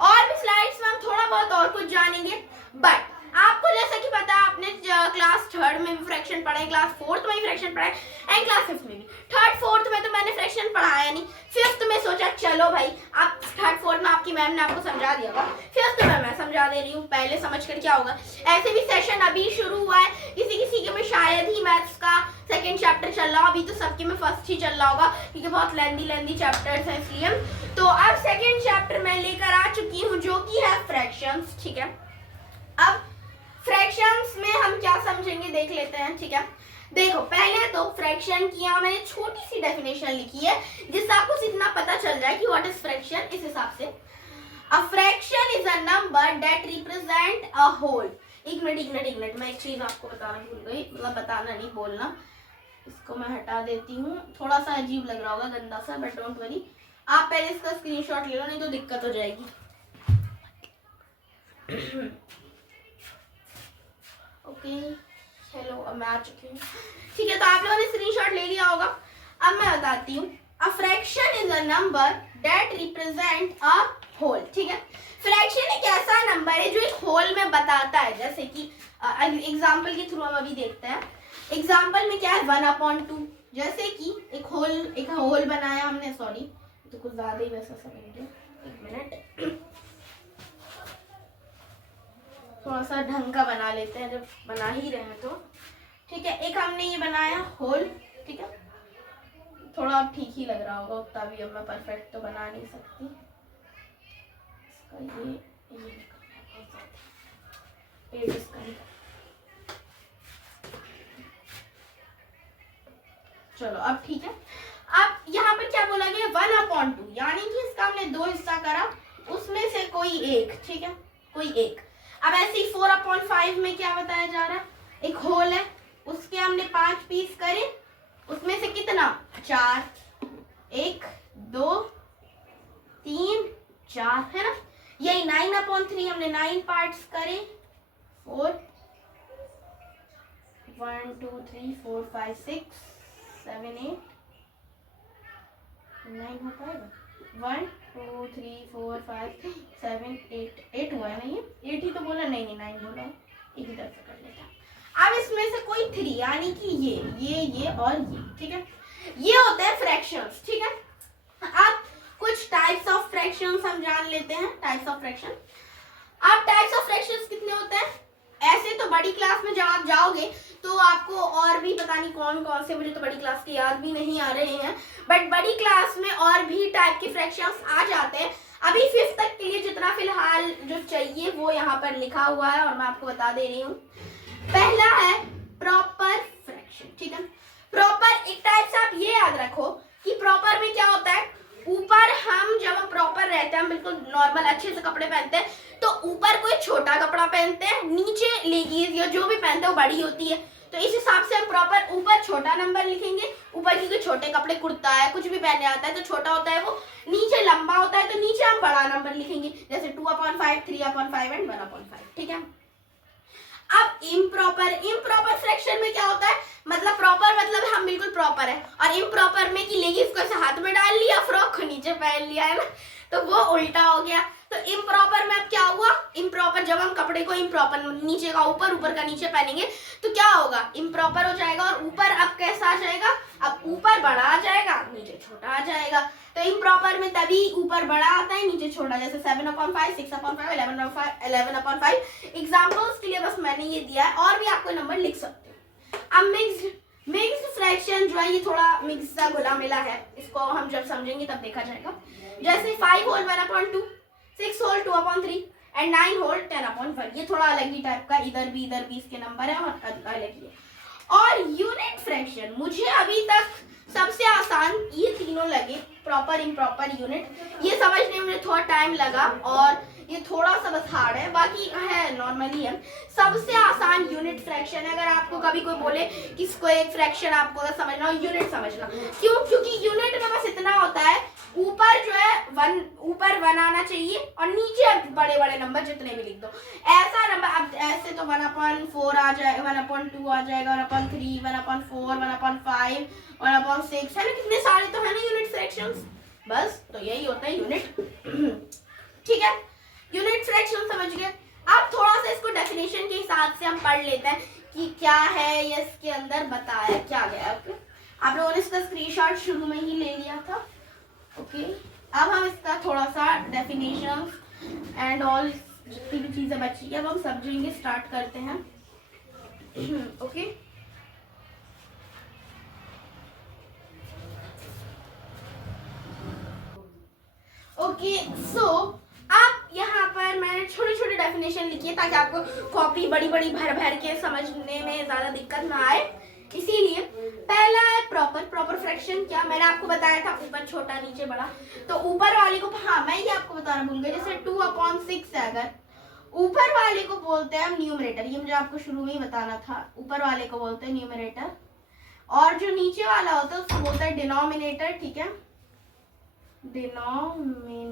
और भी स्लाइड्स में हम थोड़ा बहुत और कुछ जानेंगे, बट आपको जैसा कि पता है आपने क्लास थर्ड में भी फ्रैक्शन पढ़ा है, क्लास फोर्थ में भी फ्रैक्शन पढ़ा है एंड क्लास फिफ्थ में भी। थर्ड फोर्थ में तो मैंने फ्रैक्शन पढ़ाया नहीं, फिफ्थ में सोचा चलो भाई आप थर्ड फोर्थ में आपकी मैम ने आपको समझा दिया होगा, फिफ्थ में मैं समझा दे रही हूँ, पहले समझ कर क्या होगा। ऐसे भी सेशन अभी शुरू हुआ है, किसी किसी के में शायद ही मैथ्स का सेकेंड चैप्टर चल रहा हो, अभी तो सबके में फर्स्ट ही चल रहा होगा क्योंकि बहुत लेंदी चैप्टर्स हैं इसलिए। तो अब सेकेंड चैप्टर मैं लेकर आ चुकी हूँ जो कि है फ्रैक्शंस, ठीक है। अब फ्रैक्शंस में हम क्या समझेंगे देख लेते हैं, ठीक है। देखो पहले तो फ्रैक्शन की यहाँ मैंने छोटी सी डेफिनेशन लिखी है जिससे आपको इतना पता चल जाए कि व्हाट इज फ्रैक्शन। इस हिसाब से a fraction is a number that represent a whole. एक मिनट मैं एक चीज आपको बताना भूल गई, मतलब बताना नहीं बोलना, इसको मैं हटा देती हूँ, थोड़ा सा अजीब लग रहा होगा गंदा सा, बट डोंट वरी, आप पहले इसका स्क्रीनशॉट ले लो नहीं तो दिक्कत हो जाएगी। ओके हेलो, अब मैं आ चुकी हूँ, ठीक है। तो आप लोगों ने स्क्रीनशॉट ले लिया होगा। अब मैं बताती हूँ, a fraction is a number that represent a whole, ठीक है। फ्रैक्शन एक ऐसा नंबर है जो एक होल में बताता है, जैसे कि एग्जाम्पल के थ्रू हम अभी देखते हैं। एग्जाम्पल में क्या है 1/2, जैसे कि एक होल बनाया हमने, सॉरी तो कुछ ज्यादा ही वैसा समझ गया, एक मिनट थोड़ा सा ढंग का बना लेते हैं जब बना ही रहे हैं तो, ठीक है। एक हमने ये बनाया होल, ठीक है, थोड़ा अब ठीक ही लग रहा होगा, उतना भी अब मैं परफेक्ट तो बना नहीं सकती, इसका ये इसका चलो अब ठीक है। अब यहाँ पर क्या बोला गया 1/2, यानी कि इसका हमने दो हिस्सा करा, उसमें से कोई एक, ठीक है, कोई एक। अब ऐसे ही 4/5 में क्या बताया जा रहा है, एक होल है, उसके हमने 5 पीस करे, उसमें से कितना 4, 1 2 3 4 है ना। यही 9/3 हमने 9 पार्ट्स करे, 4 1 2 3 4 5 6 7 8 9 हो पाएगा, 1 2 3 4 5 7 8 हुआ है ना, ये 8 ही तो बोला, नहीं 9 बोला, एक ही तरफ से कर लेता। अब इसमें से कोई 3, यानी कि ये और ये, ठीक है, ये होते हैं फ्रैक्शंस, ठीक है। अब कुछ टाइप्स ऑफ फ्रैक्शंस हम जान लेते हैं, टाइप्स ऑफ फ्रैक्शन। अब टाइप्स ऑफ फ्रैक्शंस कितने होते हैं, ऐसे तो बड़ी क्लास में जब आप जाओगे तो आपको और भी पता नहीं कौन कौन से, मुझे तो बड़ी क्लास के याद भी नहीं आ रहे हैं, बट बड़ी क्लास में और भी टाइप के फ्रैक्शंस आ जाते हैं। अभी 5th तक के लिए जितना फिलहाल जो चाहिए वो यहाँ पर लिखा हुआ है और मैं आपको बता दे रही हूँ। पहला है प्रॉपर फ्रैक्शन, ठीक है। प्रॉपर एक टाइप से आप ये याद रखो कि प्रॉपर में क्या होता है, ऊपर हम जब हम प्रॉपर रहते हैं, हम बिल्कुल नॉर्मल अच्छे से कपड़े पहनते हैं, तो ऊपर कोई छोटा कपड़ा पहनते हैं, नीचे लेगीज या जो भी पहनते हैं वो बड़ी होती है, तो इस हिसाब से हम प्रॉपर ऊपर छोटा नंबर लिखेंगे। ऊपर क्योंकि छोटे कपड़े, कुर्ता है, कुछ भी पहनने आता है तो छोटा होता है वो, नीचे लंबा होता है तो नीचे हम बड़ा नंबर लिखेंगे, जैसे 2/5 3/5 एंड 1/5, ठीक है। अब इम्प्रॉपर फ्रैक्शन में क्या होता है, मतलब प्रॉपर मतलब हम बिल्कुल प्रॉपर है, और इम्प्रॉपर में कि लेगीज को ऐसे हाथ में डाल लिया, फ्रॉक को नीचे पहन लिया, है ना, तो वो उल्टा हो गया। तो इम्प्रॉपर में अब क्या हुआ, इम्प्रॉपर जब हम कपड़े को इम्प्रॉपर नीचे का ऊपर, ऊपर का नीचे पहनेंगे तो क्या होगा, इम्प्रॉपर हो जाएगा, और ऊपर अब कैसा आ जाएगा, अब ऊपर बड़ा आ जाएगा, नीचे छोटा आ जाएगा। तो इम्प्रॉपर में तभी ऊपर बड़ा आता है, नीचे छोटा, जैसे 7/5 6/5 11/5। एग्जाम्पल्स के लिए बस मैंने ये दिया है, और भी आपको नंबर लिख सकते हो। अब मिक्स्ड फ्रैक्शन जो है ये थोड़ा मिक्स सा घुला मिला है, इसको हम जब समझेंगे तब देखा जाएगा। जैसे 5 होल 1/2, 6 होल 2/3 एंड 9 होल 10/1, ये थोड़ा अलग ही टाइप का, इधर भी इसके नंबर है और अलग ही है। और यूनिट फ्रैक्शन मुझे अभी तक सबसे आसान ये तीनों लगे, प्रॉपर इम्प्रॉपर यूनिट, ये समझने में मुझे थोड़ा टाइम लगा और ये थोड़ा सा बस हार्ड है, बाकी है नॉर्मली है। सबसे आसान यूनिट फ्रैक्शन है, अगर आपको कभी कोई बोले किसको एक फ्रैक्शन आपको अगर समझना हो, यूनिट समझना, क्यों, क्योंकि यूनिट में बस इतना होता है, ऊपर जो है ऊपर 1 आना चाहिए और नीचे बड़े बड़े नंबर जितने भी लिख दो, ऐसा नंबर। अब ऐसे तो 1/4 आ जाएगा, 1/2 आ जाएगा, 1/3 1/4 1/5 1/6 है ना, कितने सारे तो है ना यूनिट फ्रैक्शंस, बस तो यही होता है यूनिट। ठीक है, पढ़ लेते हैं कि क्या है ये इसके अंदर बताया क्या गया। ओके, आप लोगों ने इसका स्क्रीनशॉट शुरू में ही ले लिया था। ओके, अब हम इसका थोड़ा सा डेफिनेशन एंड ऑल जितनी भी चीजें बची है अब हम समझेंगे। स्टार्ट करते हैं। ओके, ओके सो आप यहाँ पर मैंने छोटे छोटे डेफिनेशन लिखी है ताकि आपको कॉपी बड़ी बड़ी भर भर के समझने में ज्यादा दिक्कत ना आए, इसीलिए। पहला है प्रॉपर फ्रैक्शन। क्या मैंने आपको बताया था, ऊपर छोटा नीचे बड़ा। तो ऊपर वाले को, हाँ मैं ये आपको बताना भूल गई, जैसे 2/6 है, अगर ऊपर वाले को बोलते हैं हम न्यूमरेटर। ये मुझे आपको शुरू में ही बताना था, ऊपर वाले को बोलते हैं न्यूमरेटर और जो नीचे वाला होता है उसको बोलते हैं डिनोमिनेटर। ठीक है, डिनोमिनेटर।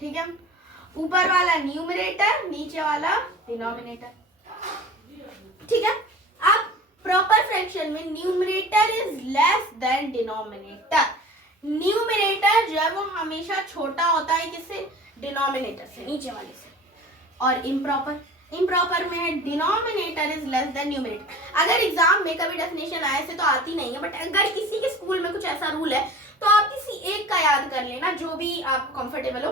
ठीक है, ऊपर वाला न्यूमरेटर, नीचे वाला डिनोमिनेटर। ठीक है, अब प्रॉपर फ्रैक्शन में numerator is less than denominator. Numerator जो है वो हमेशा छोटा होता है किससे? डिनोमिनेटर से, नीचे वाले से। और इम्प्रॉपर में है denominator is less than numerator. अगर एग्जाम में कभी डेफिनेशन आए से तो आती नहीं है, बट अगर किसी के स्कूल में कुछ ऐसा रूल है तो आप किसी एक का याद कर लेना, जो भी आप कंफर्टेबल हो।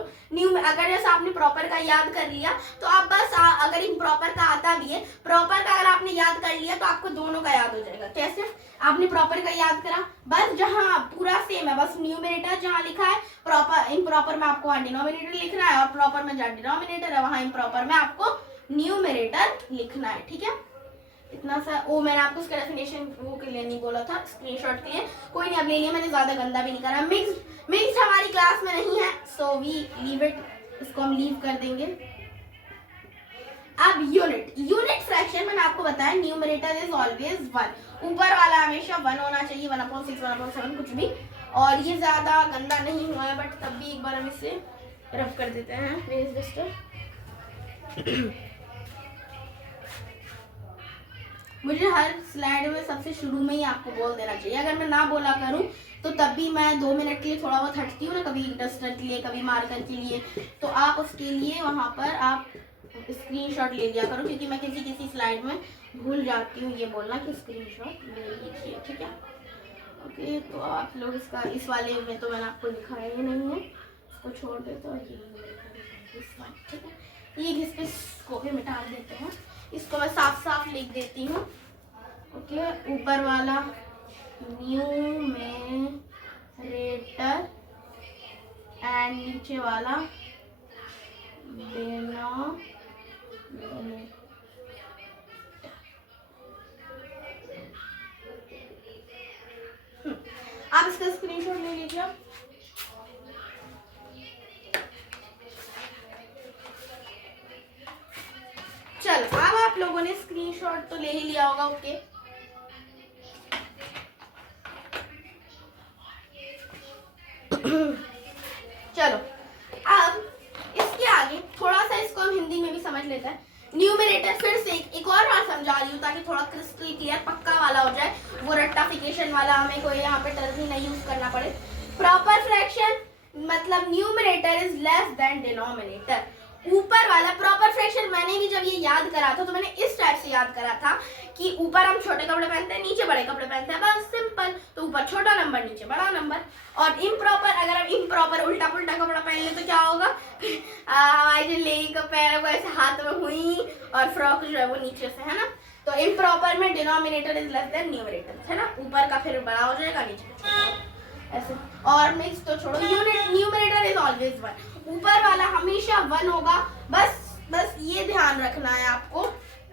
अगर जैसे आपने प्रॉपर का याद कर लिया तो आप बस अगर इम्प्रॉपर का आता भी है, प्रॉपर का अगर आपने याद कर लिया तो आपको दोनों का याद हो जाएगा। कैसे? आपने प्रॉपर का याद करा, बस जहाँ पूरा सेम है, बस न्यूमरेटर जहाँ लिखा है प्रॉपर, इम्प्रॉपर में आपको वहाँ डिनोमिनेटर लिखना है, और प्रॉपर में जहाँ डिनोमिनेटर है वहाँ इम्प्रॉपर में आपको न्यूमरेटर लिखना है। ठीक है, इतना सा। वो मैंने आपको उसका डेफिनेशन वो के लिए नहीं बोला था, स्क्रीनशॉट के लिए। कोई नहीं, अब ले लिया, मैंने ज्यादा गंदा भी नहीं करा। मिक्स्ड हमारी क्लास में नहीं है, सो वी लीव इट, इसको हम लीव कर देंगे। अब यूनिट फ्रैक्शन मैंने आपको बताया न्यूमरेटर इज ऑलवेज 1। ऊपर वाला हमेशा 1 होना चाहिए, 1/6, 1/7 कुछ भी। और ये ज्यादा गंदा नहीं हुआ है, बट तब भी एक बार हम इसे रब कर देते हैं। मुझे हर स्लाइड में सबसे शुरू में ही आपको बोल देना चाहिए, अगर मैं ना बोला करूं तो तब भी मैं 2 मिनट के लिए थोड़ा बहुत हटती हूँ ना, कभी डस्टर के लिए, कभी मार्कर के लिए, तो आप उसके लिए वहां पर आप स्क्रीनशॉट ले लिया करो, क्योंकि मैं किसी स्लाइड में भूल जाती हूँ ये बोलना कि स्क्रीनशॉट ले लीजिए। ठीक है, ओके। तो आप लोग इसका, इस वाले में तो मैंने आपको दिखाया ही नहीं है, इसको छोड़ देते और ठीक है, ये घिस पे इसको भी मिटा देते हैं। इसको मैं साफ साफ लिख देती हूँ। ओके, ऊपर वाला न्यूमरेटर एंड नीचे वाला डिनोमिनेटर। आप इसका स्क्रीनशॉट ले लीजिए। चलो, अब आप लोगों ने स्क्रीनशॉट तो ले ही लिया होगा। ओके, चलो अब इसके आगे थोड़ा सा इसको हम हिंदी में भी समझ लेते हैं। न्यूमरेटर फिर से एक और बार समझा रही हूँ ताकि थोड़ा क्रिस्टल क्लियर पक्का वाला हो जाए, वो रट्टाफिकेशन वाला हमें कोई यहाँ पे टर्म ही नहीं यूज करना पड़े। प्रॉपर फ्रैक्शन मतलब numerator is less than denominator. ऊपर वाला प्रॉपर फ्रैक्शन मैंने भी जब ये याद करा था तो मैंने इस टाइप से याद करा था कि ऊपर हम छोटे कपड़े पहनते हैं, नीचे बड़े कपड़े पहनते हैं, बस सिंपल। तो ऊपर छोटा नंबर, नीचे बड़ा नंबर। और इम्प्रॉपर, अगर हम इम्प्रॉपर उल्टा पुल्टा कपड़ा पहन ले तो क्या होगा? हमारे जो लेगी का पैर वो ऐसे हाथ में हुई और फ्रॉक जो है वो नीचे से, है ना। तो इम्प्रॉपर में denominator is less than numerator, है ना। ऊपर का फिर बड़ा हो जाएगा, नीचे ऐसे। और मिक्स तो छोड़ो, न्यूमरेटर इज ऑलवेज 1। ऊपर वाला हमेशा 1 होगा। बस ये ध्यान रखना है आपको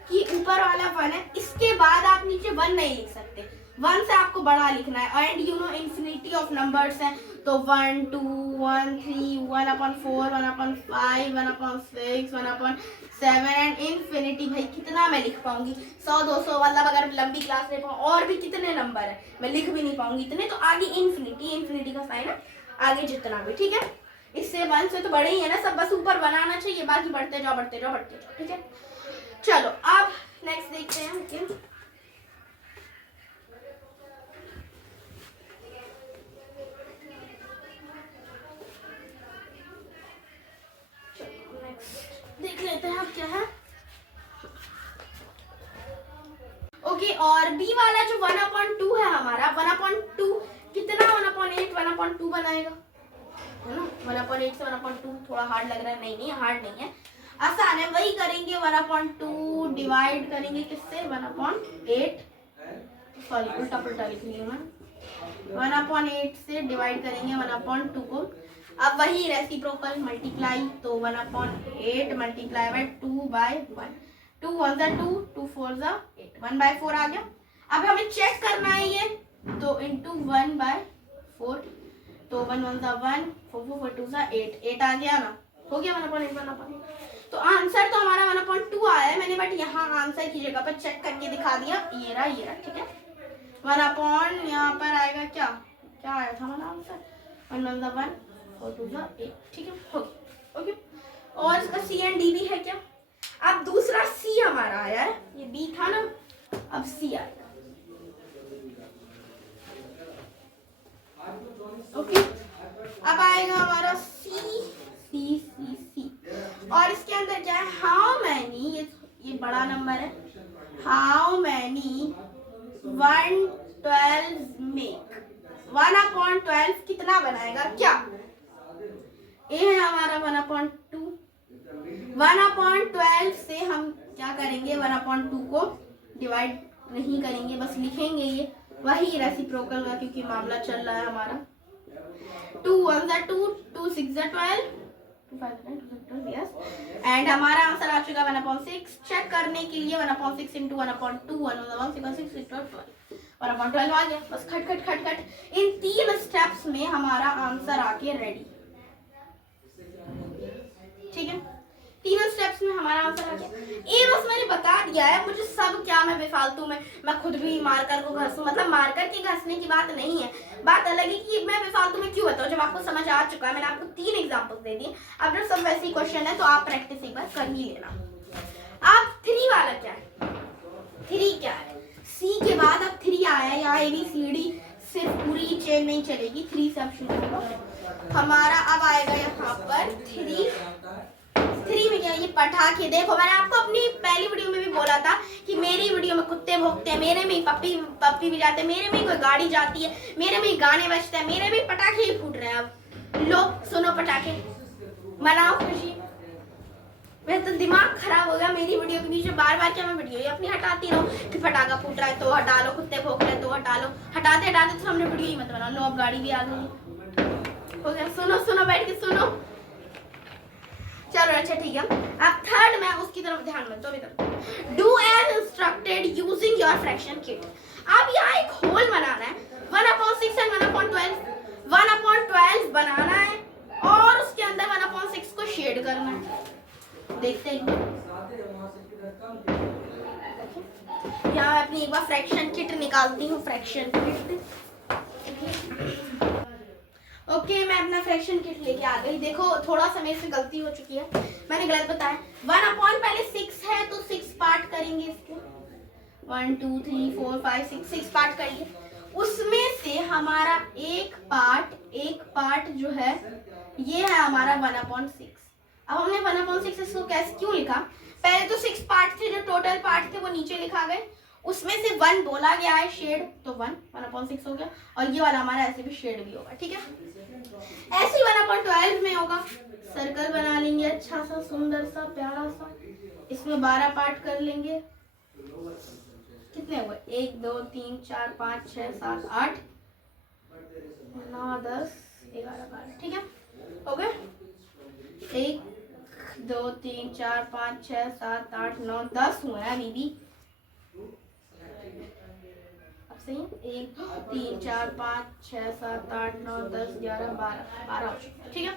कि ऊपर वाला 1 है, इसके बाद आप नीचे 1 नहीं लिख सकते, 1 से आपको बड़ा लिखना है। And you know infinity of numbers हैं, तो 1 2 1 3 1/4 1/5 1/6 1/7 एंड इन्फिनिटी। भाई कितना मैं लिख पाऊंगी? 100 200, मतलब अगर लंबी क्लास ले पाऊँ और भी कितने नंबर है, मैं लिख भी नहीं पाऊंगी इतने। तो आगे इन्फिनिटी का साइन है, आगे जितना भी, ठीक है। इससे 1 से तो बड़े ही है ना सब, बस ऊपर बनाना चाहिए, बाकी बढ़ते जाओ। ठीक है, चलो अब नेक्स्ट देखते हैं। ओके, चलो नेक्स्ट देख लेते हैं अब क्या है। ओके, और बी वाला जो 1/2 है हमारा, 1/2 कितना 1/8 1/2 बनाएगा, है ना। 1/8 से 1/2 थोड़ा हार्ड लग रहा है, नहीं हार्ड नहीं है, आसान है। वही करेंगे, 1/2 डिवाइड करेंगे किससे, 1/8, सॉरी उल्टा पुल्टा लिख लिया मैं, 1/8 से डिवाइड करेंगे 1/2 को। अब वही रेसिप्रोकल मल्टीप्लाई, तो 1/8 मल्टीप्लाई बाय 2/1, 2 1 जा 2, 2 4 जा 8, 1/4 आ गया। अब हमें चेक करना है ये, तो इंटू 1/4, तो 1 1 जा 1, 4 4 2 जा 8, 8 आ गया ना, हो गया 1/8। तो आंसर तो हमारा 1/2 आया है मैंने, बट यहाँ आंसर की जगह पर चेक करके दिखा दिया, ये रहा, ठीक है। 1/, यहाँ पर आएगा क्या आया था हमारा आंसर, 1 1 जा 1, 4 2 जा 8, ठीक है, ओके। और इसका सी एंड डी भी है क्या। अब दूसरा सी हमारा आया है, ये बी था ना, अब सी आएगा, ओके। अब आएगा हमारा सी सी सी सी, और इसके अंदर क्या है, हाउ मैनी, ये बड़ा नंबर है, हाउ मैनी 1/12 मेक, 1/12 कितना बनाएगा, क्या ए है हमारा 1/2, 1/12 से हम क्या करेंगे, 1/2 को डिवाइड नहीं करेंगे, बस लिखेंगे ये, वही रेसिप्रोकल का, क्योंकि मामला चल रहा है हमारा। 2 1 जा 2, 2 6 जा 12, 2 5 9 2 6 12, यस। एंड हमारा आंसर आ चुका 1/6। चेक करने के लिए 1/6 इंटू 1/2, 1 1 6 6 12, 1/12 आ गया, बस खट खट खट खट। इन 3 स्टेप्स में हमारा आंसर आके रेडी, ठीक है। 3 स्टेप्स में हमारा आंसर आ गया। ये बस मैंने बता दिया है, मुझे सब क्या, मैं बेफालतू में मैं खुद भी मार्कर को घसूं, मतलब मार्कर के घसने की बात नहीं है, बात अलग है कि मैं बेफालतू में क्यों बताऊं, जब आपको समझ आ चुका है। मैंने आपको 3 एग्जांपल्स दे दिए, अब जब सब वैसे ही क्वेश्चन है तो आप प्रैक्टिस एक बार कर ही लेना। अब 3 वाला क्या है, 3 क्या है, सी के बाद अब 3 आया, यहाँ ABCD सिर्फ पूरी चेन नहीं चलेगी, 3 से अब शुरू होगा हमारा। अब आएगा यहाँ पर 3 में क्या, ये पटाखे। देखो मैंने आपको अपनी पहली वीडियो में भी बोला था कि मेरी वीडियो में कुत्ते भौंकते हैं, मेरे में पप्पी भी जाते हैं, मेरे में कोई गाड़ी जाती है, मेरे में गाने बजते हैं, मेरे में पटाखे ही फूट रहे हैं। अब लो सुनो पटाखे, मनाओ खुशी। मेरा तो दिमाग खराब हो गया, मेरी वीडियो के बीच में बार बार क्या मैं वीडियो ही अपनी हटाती रहूं कि पटाखा फूट रहा है तो हटा लो, कुत्ते भौंक रहे तो हटा लो, हटाते हटाते तो हमने वीडियो ही मत बनाओ। लो अब गाड़ी भी आ गई, हो गया, सुनो बैठ के सुनो, चलो अच्छा ठीक है। अब थर्ड में उसकी तरफ ध्यान मत दो, do as instructed using your fraction kit. अब यहाँ एक होल बनाना है, 1/6 एंड 1/12, 1/12 बनाना है और उसके अंदर 1/6 को शेड करना है। देखते हैं यहाँ अपनी एक बार फ्रैक्शन किट निकालती हूँ, फ्रैक्शन किट, ओके मैं अपना फ्रैक्शन किट लेके आ गई। देखो थोड़ा सा मेरे से गलती हो चुकी है, मैंने गलत बताया। 1/, पहले 6 है तो 6 पार्ट करेंगे इसके, 1 2 3 4 5 6 पार्ट करिए। उसमें से हमारा एक पार्ट जो है ये है हमारा 1/6। अब हमने 1/6 इसको कैसे क्यों लिखा, पहले तो 6 पार्ट थे, जो टोटल पार्ट थे वो नीचे लिखा गए, उसमें से 1 बोला गया है शेड, तो 1/6 हो गया, और ये वाला हमारा ऐसे भी शेड भी होगा, ठीक है। ऐसे ही 1/12 में होगा, सर्कल बना लेंगे अच्छा सा सुंदर सा प्यारा सा, इसमें 12 पार्ट कर लेंगे। कितने हुए, 1 2 3 4 5 6 7 8 9 10 11 12, ठीक है, हो गए। 1 2 3 4 5 6 7 8 9 10 हुए हैं अभी भी, अब सही है। 1 3 4 5 6 7 8 9 10 11 12 हो चुके, ठीक है।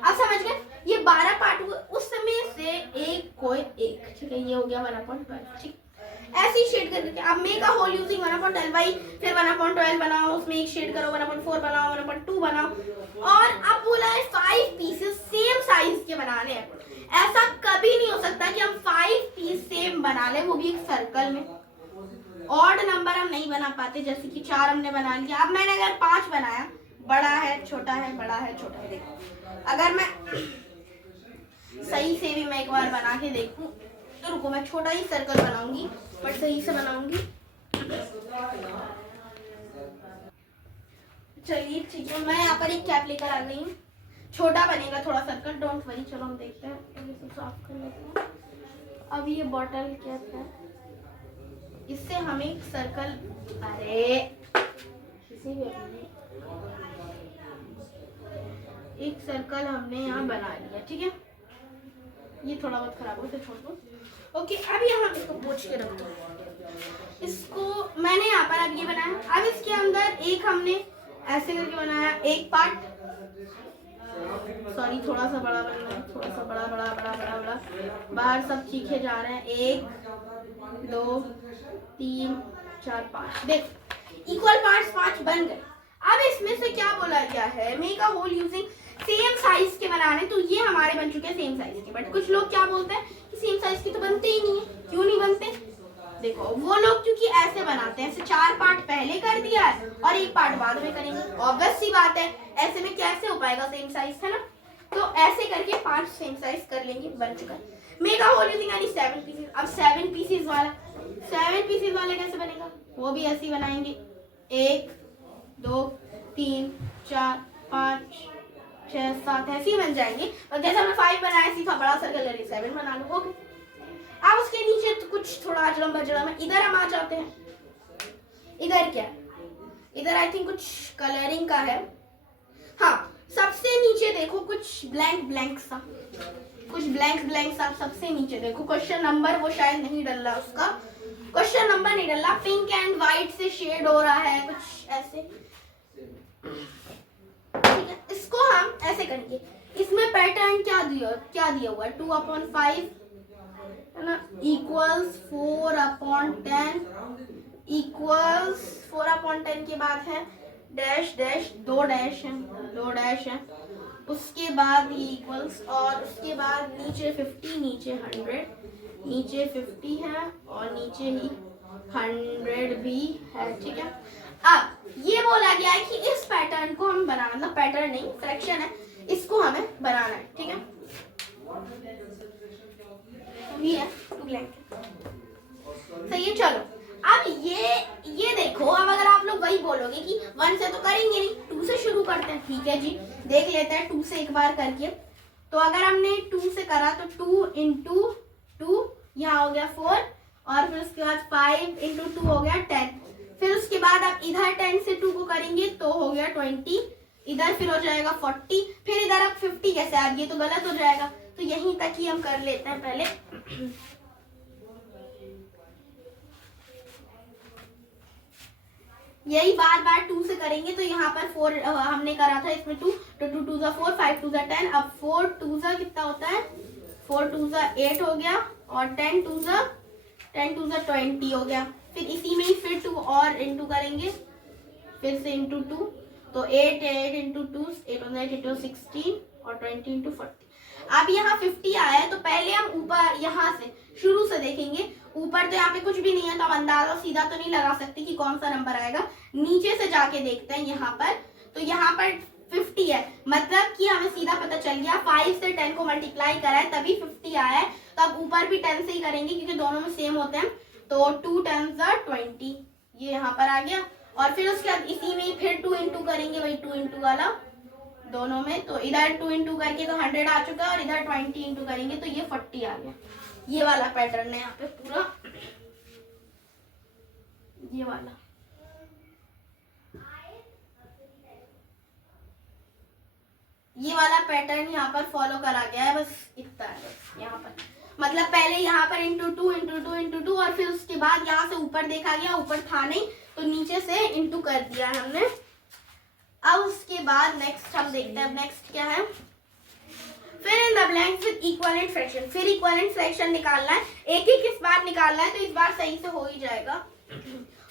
अब समझ गए, ये 12 पार्ट हुए, उसमें से एक कोई एक, ठीक है, ये हो गया 1/12, ठीक। ऐसे ही शेड कर देते हैं। अब मेक अ होल यूजिंग 1/12 भाई, फिर 1/12 बनाओ, उसमें एक शेड करो, 1/4 बनाओ, 1/2 बनाओ, और अब बोला है 5 पीसेस सेम साइज के बनाने हैं। ऐसा कभी नहीं हो सकता कि हम 5 पीस सेम बना ले, वो भी एक सर्कल में। ऑड नंबर हम नहीं बना पाते, जैसे कि 4 हमने बना लिया। अब मैंने अगर 5 बनाया, बड़ा है छोटा है, बड़ा है छोटा है, देखो अगर मैं सही से भी मैं एक बार बना के देखूं, तो रुको मैं छोटा ही सर्कल बनाऊंगी, बट सही से बनाऊंगी, चलिए ठीक है, मैं यहाँ पर एक कैप लेकर आ गई हूँ। छोटा बनेगा थोड़ा सर्कल, डोंट वरी। चलो हम देखते हैं, इसे साफ कर लेते हैं। अब ये बॉटल कैप है, इससे हम एक सर्कल, अरे इसी भी एक सर्कल हमने यहाँ बना लिया। ठीक है, ये थोड़ा बहुत खराब हो तो छोड़ दो। ओके, अब यहाँ इसको पोंछ के रख दो। इसको मैंने यहाँ पर अब ये बनाया। अब इसके अंदर एक हमने ऐसे करके बनाया एक पार्ट, सॉरी थोड़ा सा बड़ा बन रहा है, थोड़ा सा बड़ा बड़ा बड़ा बड़ा बड़ा, बाहर सब चीखे जा रहे हैं। 1 2 3 4 5, देख इक्वल पार्ट्स 5 बन गए। अब इसमें से क्या बोला गया है, make a whole using same size के बनाने। तो ये हमारे बन चुके हैं सेम साइज के, बट कुछ लोग क्या बोलते हैं कि सेम साइज के तो बनते ही नहीं है। क्यों नहीं बनते? देखो वो लोग क्योंकि ऐसे बनाते हैं, ऐसे 4 पार्ट पहले कर दिया है और एक पार्ट बाद में करेंगे। ऑब्वियस सी बात है, ऐसे में कैसे हो पाएगा सेम साइज, है ना? तो ऐसे करके 5 सेम साइज कर लेंगे, बन चुका है। मेक अ होल यूजिंग यानी 7 पीसेस। अब 7 पीसेस वाला कैसे बनेगा, वो भी ऐसे ही बनाएंगे। 1 2 3 4 5 6 7 ऐसे ही बन जाएंगे। और जैसे हमने 5 बनाया, सीखा बड़ा सर्कल करके 7 बना लो। ओके, अब उसके नीचे तो कुछ थोड़ा अजरम बजरम है। इधर हम आ जाते हैं। इधर क्या है, इधर आई थिंक कुछ कलरिंग का है। हाँ, सबसे नीचे देखो कुछ ब्लैंक सा, कुछ ब्लैंक सा सबसे नीचे देखो। क्वेश्चन नंबर वो शायद नहीं डल रहा, उसका क्वेश्चन नंबर नहीं डल रहा। पिंक एंड व्हाइट से शेड हो रहा है कुछ ऐसे। ठीक है, इसको हम ऐसे करेंगे। इसमें पैटर्न क्या दिया हुआ है, 2/5 है ना, इक्वल्स 4/10 इक्वल्स 4/10 के बाद है डैश डैश, 2 डैश है। उसके बाद ये इक्वल्स, और उसके बाद नीचे 50, नीचे 100, नीचे 50 है और नीचे ही 100 भी है। ठीक है, अब ये बोला गया है कि इस पैटर्न को हम बनाना, मतलब पैटर्न नहीं फ्रैक्शन है, इसको हमें बनाना है। ठीक है, ये है 2 ब्लैंक, सही है। चलो अब ये देखो, अब अगर आप लोग वही बोलोगे कि 1 से तो करेंगे नहीं, 2 से शुरू करते हैं। ठीक है जी, देख लेते हैं 2 से एक बार करके। तो अगर हमने 2 से करा तो 2 × 2 यहाँ हो गया 4, और फिर उसके बाद 5 × 2 हो गया 10। फिर उसके बाद आप इधर 10 से 2 को करेंगे तो हो गया 20, इधर फिर हो जाएगा 40, फिर इधर आप 50 कैसे आ गई, तो गलत हो जाएगा। तो यहीं तक ही हम कर लेते हैं पहले। यही बार बार 2 से करेंगे। तो यहाँ पर 4 हमने करा था, इसमें 2, तो 2 2 4, 5 2 10। अब 4 2 कितना होता है, 4 2 8 हो गया, और 10 2 20 हो गया। फिर इसी में ही फिर 2 और इंटू करेंगे, फिर से इंटू 2, तो 8 × 2 8 × 16 और 20 × 40। अब यहाँ 50 आया है, तो पहले हम ऊपर यहाँ से शुरू से देखेंगे। ऊपर तो यहाँ पे कुछ भी नहीं है, तो हम अंदाजा सीधा तो नहीं लगा सकते कि कौन सा नंबर आएगा। नीचे से जाके देखते हैं यहाँ पर, तो यहाँ पर 50 है, मतलब कि हमें सीधा पता चल गया 5 से 10 को मल्टीप्लाई करा है तभी 50 आया है। तो अब ऊपर भी 10 से ही करेंगे क्योंकि दोनों में सेम होते हैं। तो 2 10 20, ये यहाँ पर आ गया। और फिर उसके बाद इसी में फिर 2 × करेंगे, वही 2 × वाला दोनों में। तो इधर 2 × करके तो 100 आ चुका है, और इधर 20 × करेंगे तो ये 40 आ गया। ये वाला पैटर्न है यहाँ पे पूरा, ये वाला। ये वाला पैटर्न यहाँ पर फॉलो करा गया है, बस इतना है। बस यहाँ पर मतलब पहले यहाँ पर × 2 × 2 × 2, और फिर उसके बाद यहाँ से ऊपर देखा गया, ऊपर था नहीं तो नीचे से इंटू कर दिया है हमने। अब उसके बाद नेक्स्ट हम देखते हैं, अब नेक्स्ट क्या है, फिर in the blanks with equivalent fraction. फिर इक्विवेलेंट फ्रैक्शन निकालना है, एक एक इस बार निकालना है, तो इस बार सही से हो ही जाएगा।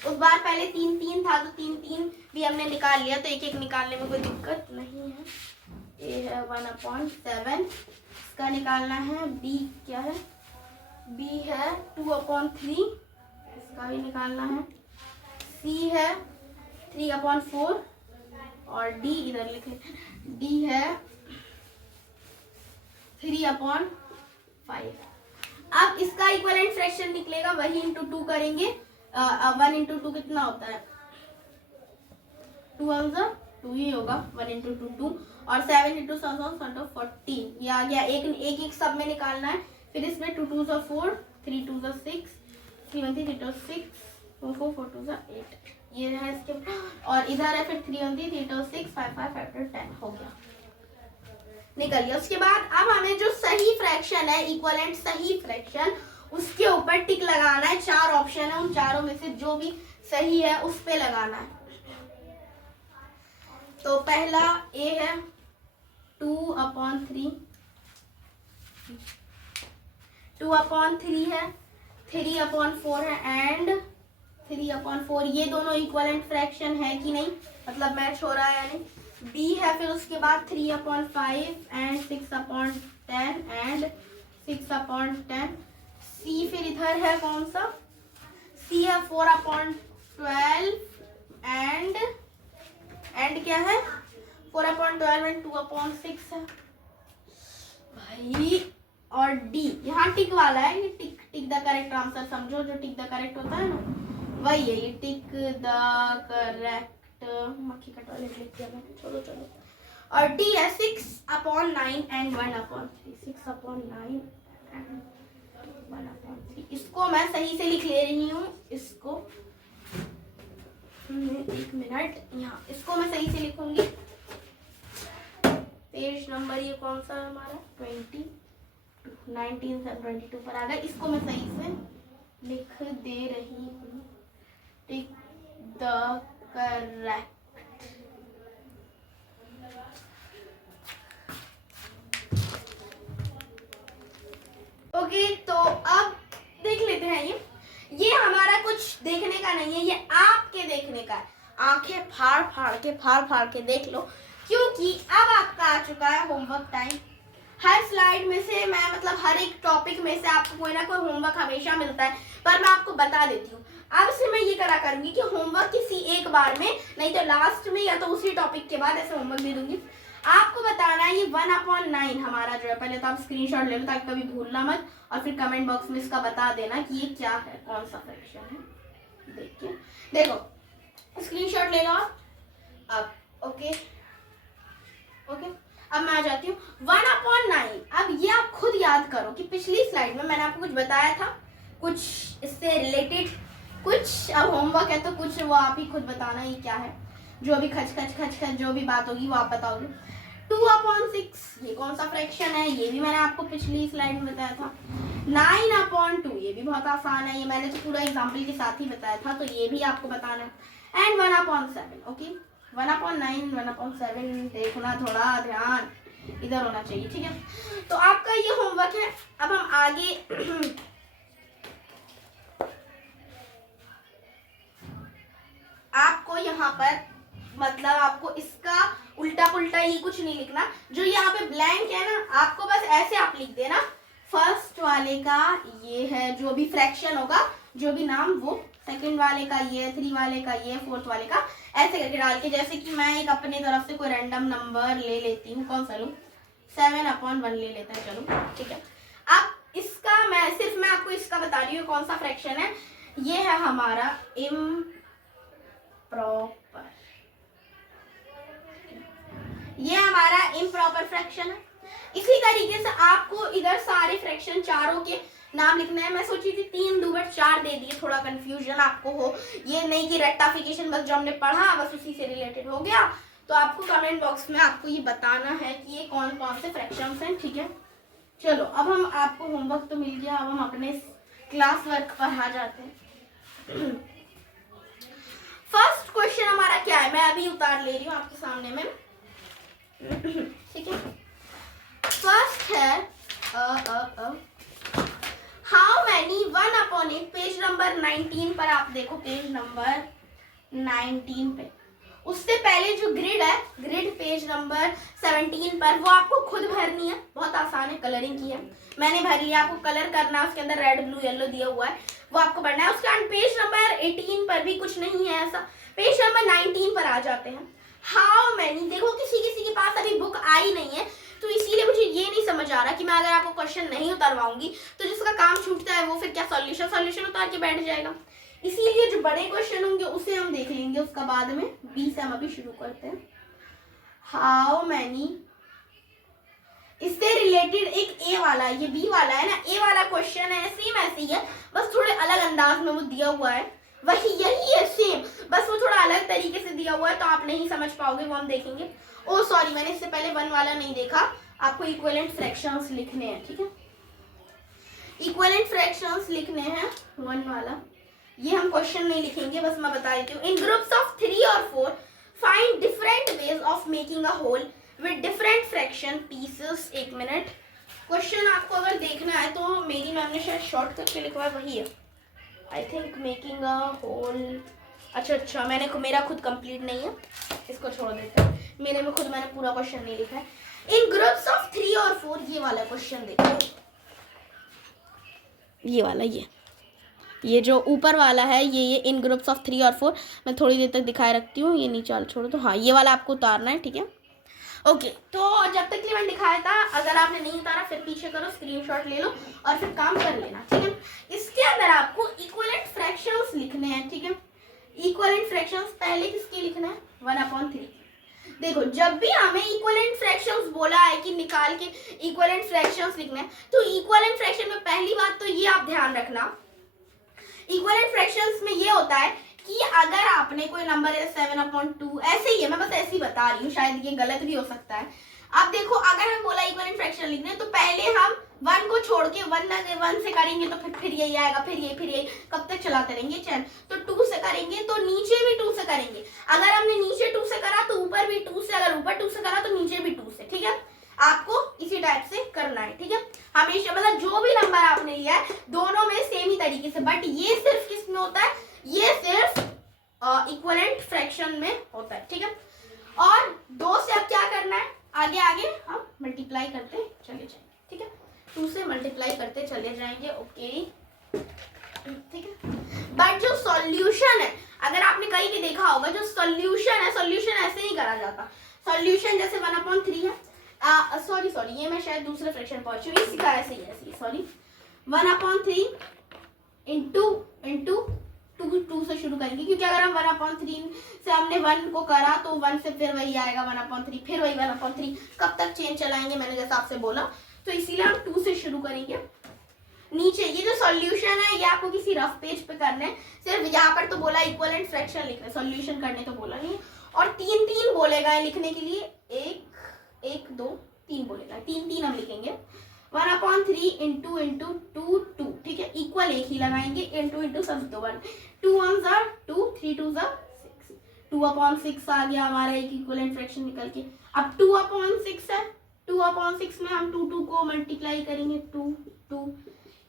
उस बार पहले 3 3 था, तो 3 3 भी हमने निकाल लिया, तो एक एक निकालने में कोई दिक्कत नहीं है। ए है 1/7, इसका निकालना है। बी क्या है, बी है 2/3, इसका भी निकालना है। सी है 3/4, और डी इधर लिखे, डी है 3/5। अब इसका इक्विवेलेंट फ्रैक्शन निकलेगा, वही × 2 करेंगे 1 इंटू 2 कितना होता है? 2 ही होगा, 1 इंटू 2 2, और 7 इंटू 14, ये आ गया। एक सब में निकालना है। फिर इसमें 2 2 4, 3 2 6, 3 1 3 2 6, 4 4 4 2 8, ये है इसके। और इधर है फिर 3 1 3 2 6, 5 5 5 2 10 हो गया, निकल गया। उसके बाद अब हमें जो सही फ्रैक्शन है, इक्विवेलेंट सही फ्रैक्शन, उसके ऊपर टिक लगाना है। 4 ऑप्शन है, उन चारों में से जो भी सही है उस पे लगाना है। तो पहला ए है 2/3, 2/3 है, 3/4 है एंड 3/4, ये दोनों इक्विवेलेंट फ्रैक्शन है कि नहीं, मतलब मैच हो रहा है या नहीं। बी है फिर उसके बाद 3/5 एंड 6/10 एंड 6/10। सी फिर इधर है कौन सा? सी है 4/12 एंड क्या है? 4/12 एंड 2/6 है भाई। और डी यहाँ टिक वाला है, ये टिक द करेक्ट आंसर समझो, जो टिक द करेक्ट होता है ना वही है ये, टिक द करेक्ट। मक्खी का टॉयलेट लिख दिया मैंने, चलो। और डी है 6/9 एंड 1/3, 6/9 एंड 1/3। इसको मैं सही से लिख ले रही हूँ, इसको 1 मिनट, यहाँ इसको मैं सही से लिखूंगी। पेज नंबर ये कौन सा है हमारा? 19 से 22 पर आ गया। इसको मैं सही से लिख दे रही हूँ, टिक द करेक्ट। ओके, तो अब देख लेते हैं। ये हमारा कुछ देखने का नहीं है, ये आपके देखने का है। आंखें फाड़ के देख लो, क्योंकि अब आपका आ चुका है होमवर्क टाइम। हर स्लाइड में से मैं मतलब हर एक टॉपिक में से आपको कोई ना कोई होमवर्क हमेशा मिलता है, पर मैं आपको बता देती हूँ। अब से मैं ये करा करूंगी कि होमवर्क किसी एक बार में, नहीं तो लास्ट में या तो उसी टॉपिक के बाद ऐसे होमवर्क दे दूंगी। आपको बताना है ये 1/9 हमारा जो है, पहले तो आप स्क्रीनशॉट ले लो ताकि कभी भूलना मत, और फिर कमेंट बॉक्स में इसका बता देना कि ये क्या है, कौन सा फ्रैक्शन है। देखिए, देखो स्क्रीनशॉट ले लो अब। ओके, अब मैं आ जाती हूँ 1/9। अब ये आप खुद याद करो कि पिछली स्लाइड में मैंने आपको कुछ बताया था, कुछ इससे रिलेटेड कुछ। अब होमवर्क है तो कुछ वो आप ही खुद बताना ये क्या है, जो भी खच जो भी बात होगी वो आप बताओगे। 2/6 ये कौन सा फ्रैक्शन है, ये भी मैंने आपको पिछली स्लाइड में बताया था। 9/2 ये भी बहुत आसान है, ये मैंने तो पूरा एग्जाम्पल के साथ ही बताया था, तो ये भी आपको बताना है। एंड 1/7, ओके 1/9 1/7, देखना थोड़ा ध्यान इधर होना चाहिए, ठीक है। तो आपका ये होमवर्क है। अब हम आगे आपको यहाँ पर मतलब आपको इसका उल्टा पुल्टा ये कुछ नहीं लिखना, जो यहाँ पे ब्लैंक है ना, आपको बस ऐसे आप लिख देना। फर्स्ट वाले का ये है जो भी फ्रैक्शन होगा, जो भी नाम, वो सेकंड वाले का ये, 3 वाले का ये, 4th वाले का, ऐसे करके डाल के। जैसे कि मैं एक अपने तरफ से कोई रैंडम नंबर ले लेती हूँ, कौन सा लूँ? 7/1 ले लेते हैं, चलो ठीक है। अब इसका मैं आपको इसका बता रही हूँ कौन सा फ्रैक्शन है। ये है हमारा इम्प्रॉपर, ये हमारा इम्प्रॉपर फ्रैक्शन है। इसी तरीके से आपको इधर सारे फ्रैक्शन चारों के नाम लिखना है। मैं सोची थी 3 2 4 दे दिए, थोड़ा कंफ्यूजन आपको हो, ये नहीं कि रेक्टिफिकेशन बस जो हमने पढ़ा बस उसी से रिलेटेड हो गया। तो आपको कमेंट बॉक्स में आपको ये बताना है कि ये कौन कौन से फ्रैक्शंस हैं, ठीक है। चलो अब हम आपको होमवर्क तो मिल गया, अब हम अपने क्लास वर्क पर आ जाते हैं। फर्स्ट क्वेश्चन हमारा क्या है, मैं अभी उतार ले रही हूँ आपके सामने में, ठीक है। फर्स्ट है हाउ मैनी 1/8, पेज नंबर 19 पर आप देखो, पेज नंबर 19 पे। उससे पहले जो ग्रिड है, ग्रिड पेज नंबर 17 पर, वो आपको खुद भरनी है, बहुत आसान है, कलरिंग की है, मैंने भर लिया। आपको कलर करना है, उसके अंदर रेड ब्लू येलो दिया हुआ है, वो आपको भरना है। उसके बाद पेज नंबर 18 पर भी कुछ नहीं है ऐसा। पेज नंबर 19 पर आ जाते हैं। हाउ मैनी, देखो किसी के पास अभी बुक आई नहीं है, तो इसीलिए मुझे ये नहीं समझ आ रहा कि मैं अगर आपको क्वेश्चन नहीं उतारवाऊंगी तो जिसका काम छूटता है वो फिर क्या सॉल्यूशन उतार के बैठ जाएगा। इसीलिए जो बड़े क्वेश्चन होंगे उसे हम देख लेंगे उसका बाद में। बी से हम अभी शुरू करते हैं। हाउ मैनी, इससे रिलेटेड एक ए वाला, ये बी वाला है ना, ए वाला क्वेश्चन है, सेम ऐसे ही है, बस थोड़े अलग अंदाज में वो दिया हुआ है, वही यही है सेम, बस वो थोड़ा अलग तरीके से दिया हुआ है तो आप नहीं समझ पाओगे, वो हम देखेंगे। ओ सॉरी, मैंने इससे पहले वन वाला नहीं देखा, आपको इक्विवेलेंट फ्रैक्शंस लिखने हैं, ठीक है, इक्विवेलेंट फ्रैक्शंस लिखने हैं वन वाला। ये हम क्वेश्चन नहीं लिखेंगे, बस मैं बता देती हूँ। इन ग्रुप्स ऑफ 3 और 4 find different ways of making a whole with different fraction pieces. एक मिनट, क्वेश्चन आपको अगर देखना है तो मेरी मैम ने शायद शॉर्ट करके लिखवा है, वही है I think, making a whole. अच्छा, मेरा खुद कंप्लीट नहीं है, इसको छोड़ देते हैं, मेरे में खुद मैंने पूरा क्वेश्चन नहीं लिखा है। इन ग्रुप्स ऑफ 3 और 4, ये वाला क्वेश्चन देखो, ये वाला, ये जो ऊपर वाला है, ये इन ग्रुप्स ऑफ 3 और 4, मैं थोड़ी देर तक दिखाए रखती हूँ, ये नीचे वाला छोड़ो। तो हाँ, ये वाला आपको उतारना है, ठीक है, ओके। तो जब तक कि मैंने दिखाया था, अगर आपने नहीं उतारा फिर पीछे करो, स्क्रीनशॉट ले लो और फिर काम कर लेना, ठीक है। इसके अंदर आपको इक्विवेलेंट फ्रैक्शंस लिखने हैं, ठीक है। इक्विवेलेंट फ्रैक्शंस पहले किसके लिखना है? 1/3। देखो, जब भी हमें इक्विवेलेंट फ्रैक्शंस बोला है कि निकाल के इक्विवेलेंट फ्रैक्शंस लिखना है, तो इक्विवेलेंट फ्रैक्शन में पहली बात तो ये आप ध्यान रखना, इक्विवेलेंट फ्रैक्शंस में ये होता है कि अगर आपने कोई नंबर है 7/2, ऐसे ही है, मैं बस ऐसे ही बता रही हूँ, शायद ये गलत भी हो सकता है। अब देखो, अगर हम बोला इक्विवेलेंट फ्रैक्शन लिखने, तो पहले हम 1 को छोड़ के 1 से करेंगे तो फिर यही आएगा, फिर यही, कब तक चलाते रहेंगे चैन। तो 2 से करेंगे तो नीचे भी 2 से करेंगे, अगर हमने नीचे 2 से करा तो ऊपर भी 2 से, अगर ऊपर 2 से करा तो नीचे भी 2 से, ठीक है। आपको इसी टाइप से करना है, ठीक है, हमेशा, मतलब जो भी नंबर आपने लिया है दोनों में सेम ही तरीके से, बट ये सिर्फ किस में होता है? ये सिर्फ इक्विवेलेंट फ्रैक्शन में होता है, ठीक है। और 2 से अब क्या करना है? आगे हम मल्टीप्लाई करते चले जाएंगे, ठीक है, 2 से मल्टीप्लाई करते चले जाएंगे, ओके, ठीक है। बट जो सॉल्यूशन है, अगर आपने कहीं भी देखा होगा, जो सॉल्यूशन है, सॉल्यूशन ऐसे नहीं करा जाता। सॉल्यूशन जैसे 1/3 है, सॉरी, ये मैं शायद दूसरे फ्रैक्शन पहुंची हूँ, इसका ऐसे ही, सॉरी, 1/3 इंटू 2 से शुरू करेंगे, क्योंकि अगर हम 1/3 से हमने 1 को करा तो 1 से फिर वही आएगा 1/3, फिर वही 1/3, कब तक चेन चलाएंगे, मैंने जैसा आपसे बोला, तो इसीलिए हम 2 से शुरू करेंगे। नीचे ये जो सॉल्यूशन है, ये आपको किसी रफ पेज पे करना है, सिर्फ यहाँ पर तो बोला इक्विवेलेंट फ्रैक्शन लिखना है, सॉल्यूशन करने तो बोला नहीं, और 3 बोलेगा लिखने के लिए, 1 2 3 बोलेगा, 3 हम लिखेंगे, 1/3 इंटू 2, ठीक है, इक्वल एक ही लगाएंगे, इंटू सब 1, 2 1s are 2, 3 2s are 6, 2/6 आ गया हमारा एक इक्विवेलेंट फ्रैक्शन निकल के। अब 2/6 है, 2/6 में हम 2 को मल्टीप्लाई करेंगे, 2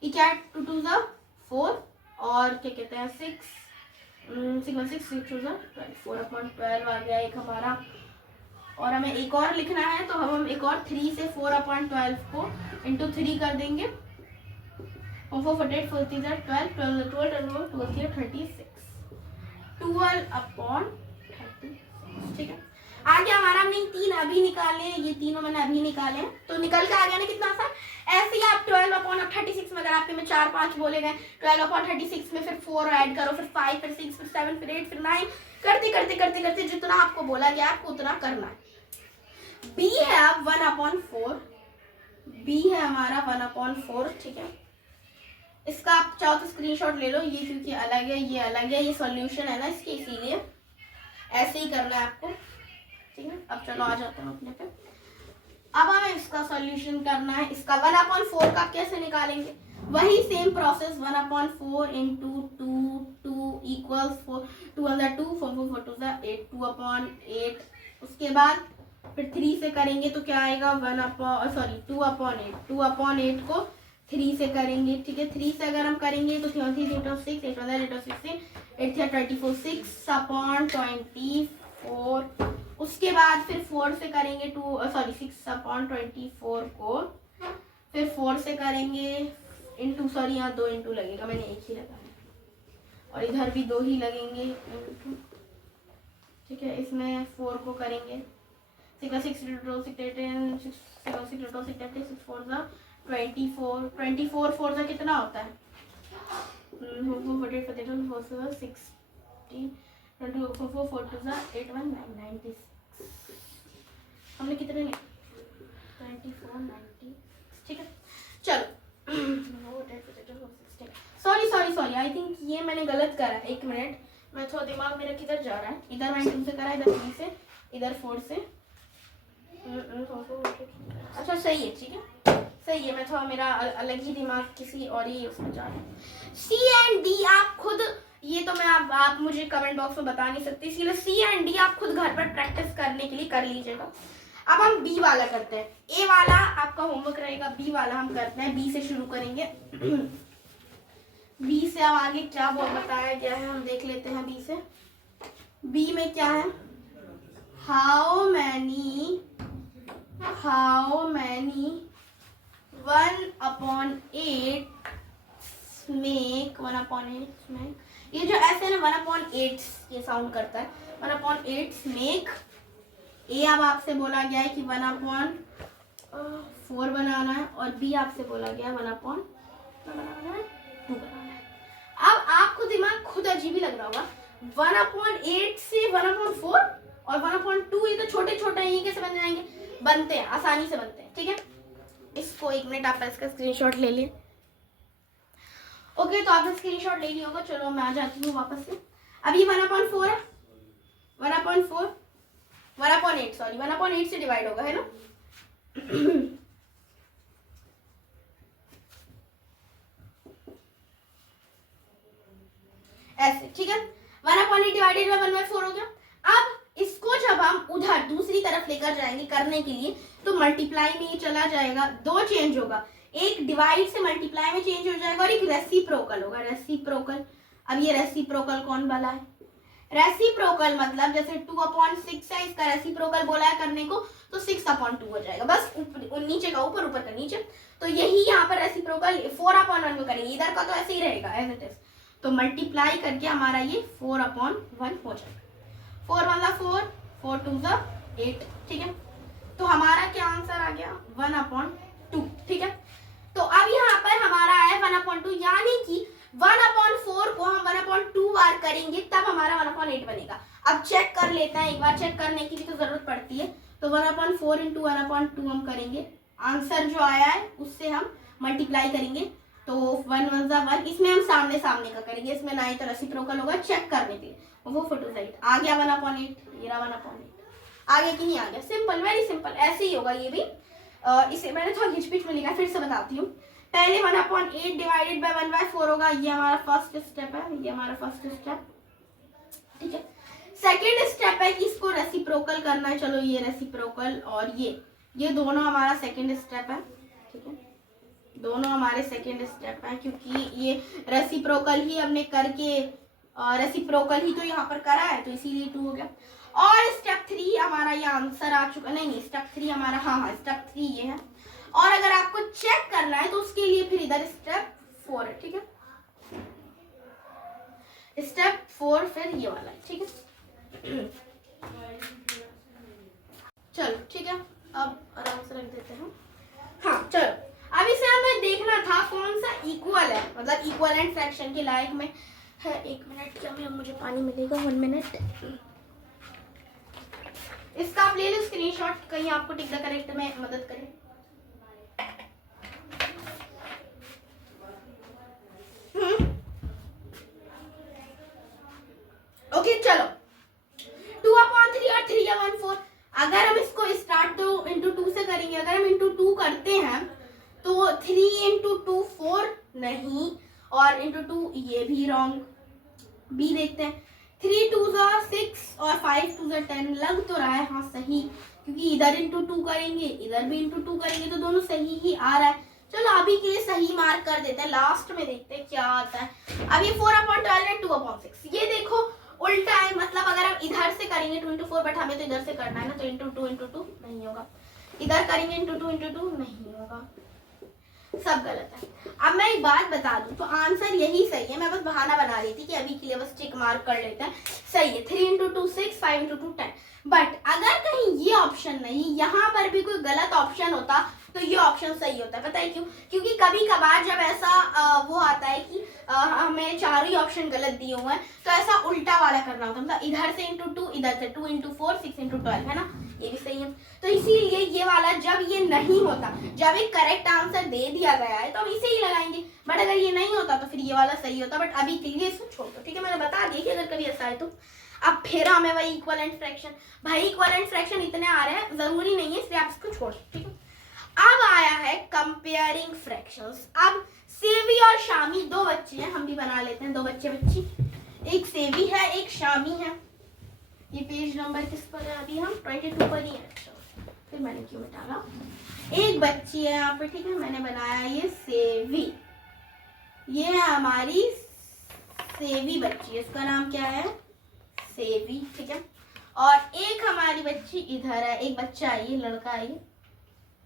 ये क्या है, 2 2s are 4, और क्या कहते हैं 6 6 2s are 12, 4/12 आ गया एक हमारा। और हमें एक और लिखना है, तो हम एक और 3 से 4/12 को इंटू 3 कर देंगे, 4 4 8 4 3 12 12 12 12 36, 12/36, ठीक है। आगे हमारा हमने 3 अभी निकाले, ये तीनों मैंने अभी निकाले, तो निकल के आ गया ना कितना सा। ऐसे ही आप 12/36 में, अगर आपके में 4 5 बोले गए, 12/36 में फिर 4 ऐड करो, फिर 5 फिर 6 फिर 7 फिर 8 फिर 9, करते जितना आपको बोला गया आपको उतना करना है। b है अब 1/4, b है हमारा 1/4, ठीक है। इसका आप चाहो तो स्क्रीनशॉट ले लो, ये क्योंकि अलग है, ये अलग है, ये सॉल्यूशन है ना इसके, इसीलिए ऐसे ही करना है आपको, ठीक है। अब चलो आ जाते हैं अपने पे, अब हमें इसका सॉल्यूशन करना है। इसका 1/4 का कैसे निकालेंगे? वही सेम प्रोसेस, 1/4 इंटू 2 इक्वल्स 4, 2 2 4 4 4 2 8, 2/8, उसके बाद फिर 3 से करेंगे तो क्या आएगा, 2/8 को 3 से करेंगे, ठीक है। 3 से अगर हम करेंगे तो 3 3 8 6 8 8 16 8 24 6/24, उसके बाद फिर 4 से करेंगे 6/24 को फिर 4 से करेंगे इंटू, सॉरी यहाँ 2 इंटू लगेगा, मैंने एक ही लगाया, और इधर भी 2 ही लगेंगे इंटू, ठीक है। इसमें 4 को करेंगे 6 6 2 6 8 6 6 2 6 8 6 4 24 4 कितना होता है हमने कितने 94 90 ठीक है चलो सॉरी आई थिंक ये मैंने गलत करा है। एक मिनट, मैं थोड़ा दिमाग मेरा किधर जा रहा है, इधर मैंने 2 से करा, इधर 3 से, इधर 4 से। अच्छा सही है, ठीक है सही है। मैं थोड़ा मेरा अलग ही दिमाग किसी और ही उसमें जा रहा है। सी एंड डी आप खुद, ये तो मैं आप मुझे कमेंट बॉक्स में बता नहीं सकती, इसीलिए सी एंड डी आप खुद घर पर प्रैक्टिस करने के लिए कर लीजिएगा। अब हम बी वाला करते हैं। ए वाला आपका होमवर्क रहेगा, बी वाला हम करते हैं। बी से शुरू करेंगे। बी से अब आगे क्या बताया गया है हम देख लेते हैं। बी से, बी में क्या है, हाउ मैनी 1/8 मेक 1/8 मेक, ये जो ऐसे ना 1/8 ये साउंड करता है, 1/8 मेक। ए अब आपसे बोला गया है कि 1/4 बनाना है, और बी आपसे बोला गया है 1/2 बनाना है। अब आपको दिमाग खुद अजीब ही लग रहा होगा, 1/8 से 1/4 और 1/2, ये तो छोटे छोटे हैं, ये कैसे बन जाएंगे? बनते हैं, आसानी से बनते हैं, ठीक है। इसको एक मिनट आप इसका स्क्रीनशॉट ले लें। ओके तो आपने स्क्रीनशॉट ले लिया होगा। चलो मैं आ जाती हूँ वापस से। अब ये 1/4 है, 1/8 सॉरी 1/8 से डिवाइड होगा, है ना। ऐसे, ठीक है। 1/8 डिवाइडेड बाय 1/4 हो गया। अब इसको जब हम उधर दूसरी तरफ लेकर जाएंगे करने के लिए, तो मल्टीप्लाई में ये चला जाएगा, 2 चेंज होगा, एक डिवाइड से मल्टीप्लाई में चेंज हो जाएगा, और एक रेसिप्रोकल होगा, रेसिप्रोकल। अब ये रेसिप्रोकल कौन वाला है? रेसिप्रोकल मतलब जैसे 2/6 है, इसका रेसिप्रोकल बोला है करने को, तो 6/2 हो जाएगा, बस नीचे का ऊपर, ऊपर का नीचे। तो यही यहाँ पर रेसिप्रोकल 4/1 को करेंगे, इधर का तो ऐसे ही रहेगा एज इट इज, तो मल्टीप्लाई करके हमारा ये 4/1 हो जाएगा। 4 1 4, 4 2 8, ठीक है। तो हमारा क्या आंसर आ गया? 1/2, ठीक है। तो अब यहाँ पर हमारा है 1/2, यानी कि 1/4 को हम 1/2 बार करेंगे तब हमारा 1/8 बनेगा। अब चेक कर लेते हैं, एक बार चेक करने की भी तो जरूरत पड़ती है। तो 1/4 × 1/2 हम करेंगे, आंसर जो आया है उससे हम मल्टीप्लाई करेंगे, तो 1 1 1, इसमें हम सामने सामने का करेंगे, इसमें ना ही तो रेसिप्रोकल होगा, चेक करने के लिए। वो 4 साइड आ गया 1/8, ये रहा 1/8। आगे की नहीं आ गया, सिंपल, वेरी सिंपल, ऐसे ही होगा ये भी। इसे मैंने थोड़ा घिचपिच में लिखा, फिर से बताती हूँ। पहले 1/8 डिवाइडेड बाय 1/4 होगा, ये हमारा फर्स्ट स्टेप है, ये हमारा फर्स्ट स्टेप, ठीक है। सेकेंड स्टेप है कि इसको रेसिप्रोकल करना है, चलो ये रेसिप्रोकल, और ये दोनों हमारा सेकेंड स्टेप है, ठीक है। दोनों हमारे सेकेंड स्टेप है, क्योंकि ये रेसिप्रोकल ही हमने करके, रेसिप्रोकल ही तो यहाँ पर करा है, तो इसीलिए 2 हो गया। और स्टेप 3 हमारा ये आंसर आ चुका, नहीं स्टेप 3 हमारा, हाँ स्टेप 3 ये है। और अगर आपको चेक करना है तो उसके लिए फिर इधर स्टेप 4 है, ठीक है। स्टेप 4 फिर ये वाला है, ठीक है। चलो ठीक है, अब आराम से रख देते हैं। हाँ चलो, अब इसे हमें देखना था कौन सा इक्वल है, मतलब इक्वलेंट फ्रैक्शन के लायक में है। 1 मिनट, क्या मैं मुझे पानी मिलेगा? 1 मिनट। इसका आप ले लो स्क्रीनशॉट, कहीं आपको टिक द करेक्ट में मदद करे। ओके चलो, 2/3 और 3/4। अगर हम इसको स्टार्ट तो × 2 से करेंगे, अगर हम × 2 करते हैं तो 3 × 2 4 नहीं, और × 2 ये भी रॉन्ग। बी देखते हैं, 3 2 6 और 5 2 10, लग तो रहा है हाँ सही, क्योंकि इधर × 2 करेंगे, इधर भी × 2 करेंगे, तो दोनों सही ही आ रहा है। चलो अभी के लिए सही मार्क कर देते हैं, लास्ट में देखते हैं क्या आता है। अब ये 4/12 है, 2/6, ये देखो उल्टा है, मतलब अगर हम इधर से करेंगे 2 × 4, बट हमें तो इधर से करना है ना, तो × 2 × 2 नहीं होगा, इधर करेंगे × 2 × 2 नहीं होगा, सब गलत है। अब मैं एक बात बता दूं, तो आंसर यही सही है, मैं बस बहाना बना रही थी कि अभी के लिए बस टिक मार्क कर लेते हैं, सही है। 3 × 2 6, 5 × 2 10। बट अगर कहीं ये ऑप्शन नहीं, यहाँ पर भी कोई गलत ऑप्शन होता तो ये ऑप्शन सही होता है। पता है क्यों? क्योंकि कभी कभार जब ऐसा वो आता है कि हमें चारों ही ऑप्शन गलत दिए हुए हैं, तो ऐसा उल्टा वाला करना होता है, मतलब इधर से इंटू 2, इधर से 2 इंटू 4, 6 इंटू 12, है ना, ये भी सही है। तो इसीलिए ये वाला जब ये नहीं होता, जब एक करेक्ट आंसर दे दिया गया है तो हम इसे ही लगाएंगे, बट अगर ये नहीं होता तो फिर ये वाला सही होता, बट अभी के लिए इसको छोड़ दो, ठीक है, मैंने बता दिया कि अगर कभी ऐसा है तो। अब फिर हमें वही इक्वलेंट फ्रैक्शन, भाई इक्वलेंट फ्रैक्शन इतने आ रहे हैं, जरूरी नहीं है, इसलिए आप इसको छोड़ दो, ठीक है। अब आया है कंपेयरिंग फ्रैक्शंस। अब सेवी और शामी दो बच्चे हैं, हम भी बना लेते हैं, दो बच्चे बच्ची, एक सेवी है एक शामी है। ये पेज नंबर किस पर है, अभी हम 22 पर ही है, फिर मैंने क्यों डाला, एक बच्ची है यहाँ पे, ठीक है, मैंने बनाया ये सेवी, ये है हमारी सेवी बच्ची, इसका नाम क्या है, सेवी, ठीक है। और एक हमारी बच्ची इधर है, एक बच्चा है, ये लड़का है, ये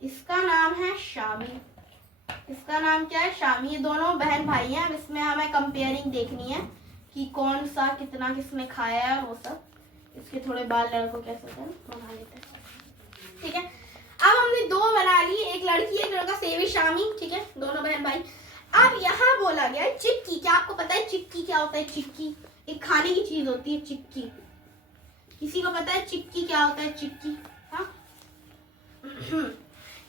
इसका नाम है शामी, इसका नाम क्या है, शामी। ये दोनों बहन भाई हैं। इसमें हमें कंपेयरिंग देखनी है कि कौन सा कितना किसने खाया है, वो सब। इसके थोड़े बाल लड़कों कैसे थे, बना लेते हैं, ठीक है। अब हमने दो बना ली, एक लड़की एक लड़का, सेवी शामी, ठीक है, दोनों बहन भाई। अब यहाँ बोला गया है चिक्की। क्या आपको पता है चिक्की क्या होता है? चिक्की एक खाने की चीज होती है, चिक्की। किसी को पता है चिक्की क्या होता है? चिक्की, हाँ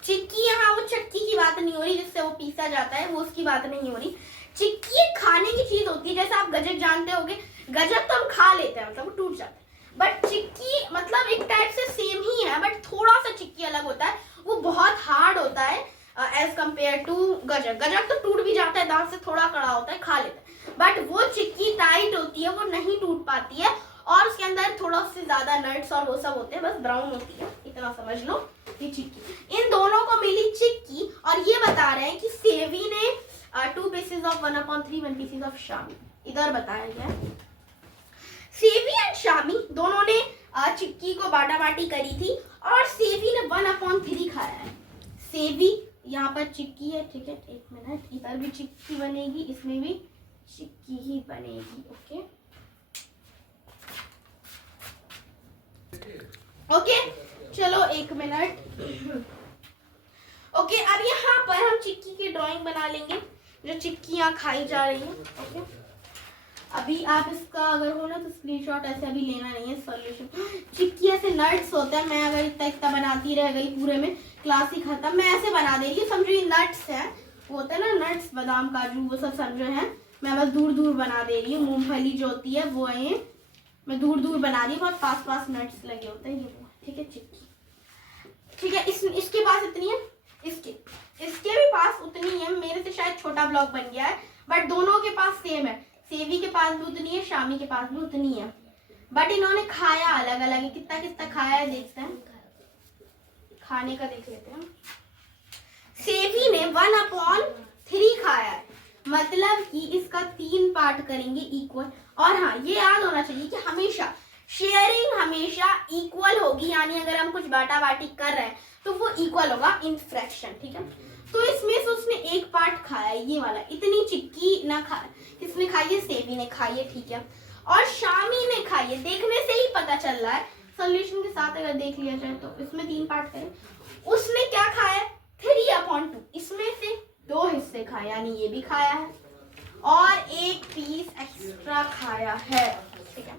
चिक्की, यहाँ वो चक्की की बात नहीं हो रही जिससे वो पीसा जाता है, वो उसकी बात नहीं हो रही। चिक्की एक खाने की चीज होती है, जैसे आप गजक जानते होगे, गजक तो हम खा लेते हैं, मतलब वो टूट जाता है, बट चिक्की मतलब एक टाइप से सेम ही है, बट थोड़ा सा चिक्की अलग होता है, वो बहुत हार्ड होता है एज कम्पेयर टू गजक। गजक तो टूट भी जाता है, दांत से थोड़ा कड़ा होता है, खा लेते हैं, बट वो चिक्की टाइट होती है, वो नहीं टूट पाती है, और उसके अंदर थोड़ा से ज्यादा नट्स और वो सब होते हैं, बस ब्राउन होती है, इतना समझ लो। ये चिक्की, इन दोनों को मिली चिक्की, और ये बता रहे हैं कि सेवी ने 2 pieces of 1/3, 1 pieces of Shami, इधर बताया गया। सेवी एंड शामी दोनों ने चिक्की को बाटा बाटी करी थी, और सेवी ने 1/3 खाया है। सेवी, यहाँ पर चिक्की है, ठीक है, एक मिनट, इधर भी चिक्की बनेगी, इसमें भी चिक्की ही बनेगी, ओके ओके, चलो एक मिनट। ओके, अब यहाँ पर हम चिक्की की ड्राइंग बना लेंगे, जो चिक्कियाँ खाई जा रही हैं, ओके। अभी आप इसका अगर हो ना तो स्क्रीनशॉट ऐसे अभी लेना नहीं है, सॉल्यूशन। चिक्की ऐसे नट्स होते हैं, मैं अगर इतना इतना बनाती रह गई पूरे में, क्लास ही खत्म, मैं ऐसे बना दे रही हूँ, समझो ये नट्स हैं, वो होते हैं ना नट्स, बादाम काजू वो सब समझो हैं, मैं बस दूर दूर बना दे रही हूँ। मूंगफली जो होती है वो है, मैं दूर दूर बना रही हूँ, बहुत पास पास नट्स लगे होते हैं, ये ठीक है चिक्की, ठीक है। इसके पास इतनी है, इसके भी पास उतनी है, मेरे से शायद छोटा ब्लॉक बन गया है, बट दोनों के पास सेम है, सेवी के पास भी उतनी है, शामी के पास भी उतनी है, बट इन्होंने खाया अलग अलग है। कितना कितना खाया है देखते हैं, खाने का देख लेते हैं। सेवी ने 1/3 खाया है, मतलब कि इसका 3 पार्ट करेंगे इक्वल। और हाँ, ये याद होना चाहिए कि हमेशा शेयरिंग हमेशा इक्वल होगी, यानी अगर हम कुछ बाटा बाटी कर रहे हैं तो वो इक्वल होगा इन फ्रैक्शन, ठीक है। तो इसमें से उसने 1 पार्ट खाया, ये वाला, इतनी चिक्की ना खा, किसने खाई है? सेवी ने खाई है, ठीक है, और शामी ने खाई है। देखने से ही पता चल रहा है, सोल्यूशन के साथ अगर देख लिया जाए तो। इसमें 3 पार्ट करें, उसने क्या खाया? 3/2, इसमें से 2 हिस्से खाए, यानी ये भी खाया है, और 1 पीस एक्स्ट्रा खाया है, ठीक है,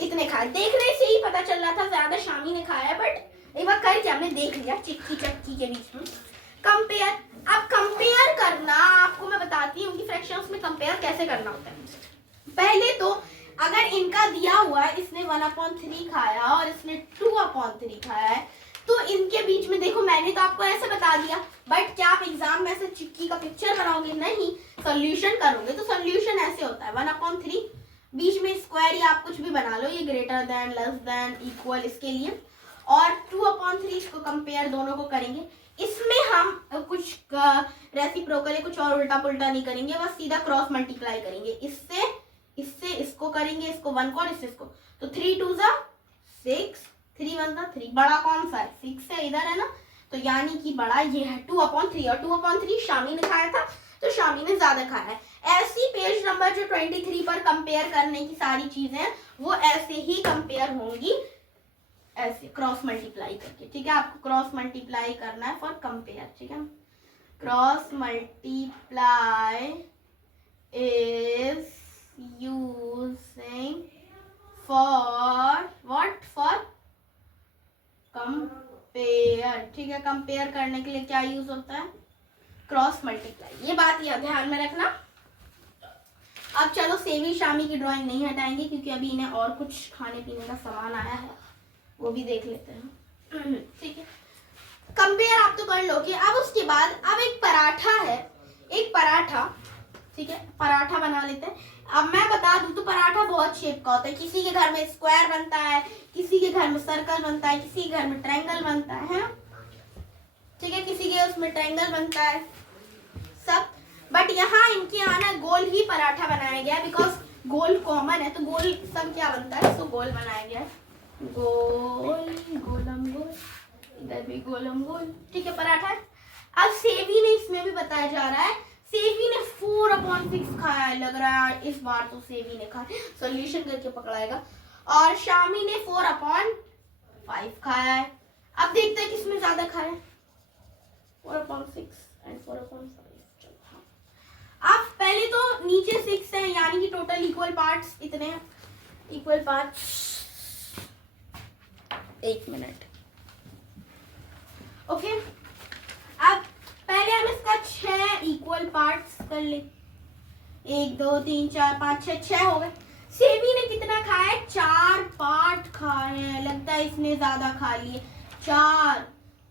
इतने खाए। देखने से ही पता चल रहा था ज्यादा शामी ने खाया है, बट एक बार करके हमने देख लिया चिक्की चक्की के बीच में कंपेयर। अब कंपेयर करना आपको मैं बताती हूँ कि फ्रैक्शंस में कंपेयर कैसे करना होता है। पहले तो अगर इनका दिया हुआ है, इसने 1/3 खाया और इसने 2/3 खाया है, तो इनके बीच में देखो, मैंने तो आपको ऐसे बता दिया, बट क्या आप एग्जाम में ऐसे चिक्की का पिक्चर बनाओगे? नहीं, सॉल्यूशन करोगे तो सॉल्यूशन ऐसे होता है 1/3, बीच में स्क्वायर या आप कुछ भी बना लो, ये greater than, less than, equal इसके लिए, और 2/3 इसको कंपेयर दोनों को करेंगे। इसमें हम कुछ रेसिप्रोकल या कुछ और उल्टा पुल्टा नहीं करेंगे, बस सीधा क्रॉस मल्टीप्लाई करेंगे, इससे इसको करेंगे, इसको 1 को और इससे इसको, तो 3 2 6, 3 1 3, बड़ा कौन सा है? 6 है, इधर है ना, तो यानी कि बड़ा ये है 2/3, और 2/3 शामी ने खाया था, तो शामी ने ज्यादा खाया है। ऐसी पेज नंबर जो 23 पर कंपेयर करने की सारी चीजें वो ऐसे ही कंपेयर होंगी, ऐसे क्रॉस मल्टीप्लाई करके, ठीक है। आपको क्रॉस मल्टीप्लाई करना है फॉर कंपेयर, ठीक है, cross multiply is using for what? For compare. ठीक है, कंपेयर करने के लिए क्या यूज होता है? Cross multiply. ये बात या ध्यान में रखना। अब चलो सेवी शामी की ड्राइंग नहीं हटाएंगे क्योंकि अभी इन्हें और कुछ खाने पीने का सामान आया है, वो भी देख लेते हैं। ठीक है, कंपेयर आप तो कर लोगे। अब उसके बाद अब एक पराठा है, एक पराठा, ठीक है, पराठा बना लेते हैं। अब मैं बता दूं तो पराठा बहुत शेप का होता है। किसी के घर में स्क्वायर बनता है, किसी के घर में सर्कल बनता है, किसी के घर में ट्रायंगल बनता है, ठीक है, किसी के उसमें ट्रायंगल बनता है सब। बट यहाँ इनके यहाँ ना गोल ही पराठा बनाया गया है, बिकॉज गोल कॉमन है, तो गोल सब क्या बनता है, तो गोल बनाया गया है। गोल, गोलम गोल, इधर भी गोलम गोल, ठीक है, पराठा है। अब सेवी ने इसमें भी बताया जा रहा है, सेवी ने 4/6 खाया है, लग रहा है इस बार तो सेवी ने खाया, सॉल्यूशन करके पकड़ाएगा। और शामी ने 4/5 खाया है। अब देखते हैं किसमें ज्यादा खाया है, 4/6 एंड 4/5। अब पहले तो नीचे 6 है, यानी कि टोटल इक्वल पार्ट्स इतने हैं, इक्वल पार्ट्स। 1 minute, okay. अब पहले हम इसका 6 इक्वल पार्ट्स कर ले। 1 2 3 4 5 6, 6 हो गए। सेवी ने कितना खाया है? 4 पार्ट खाए हैं। लगता है इसने ज्यादा खा लिए, 4।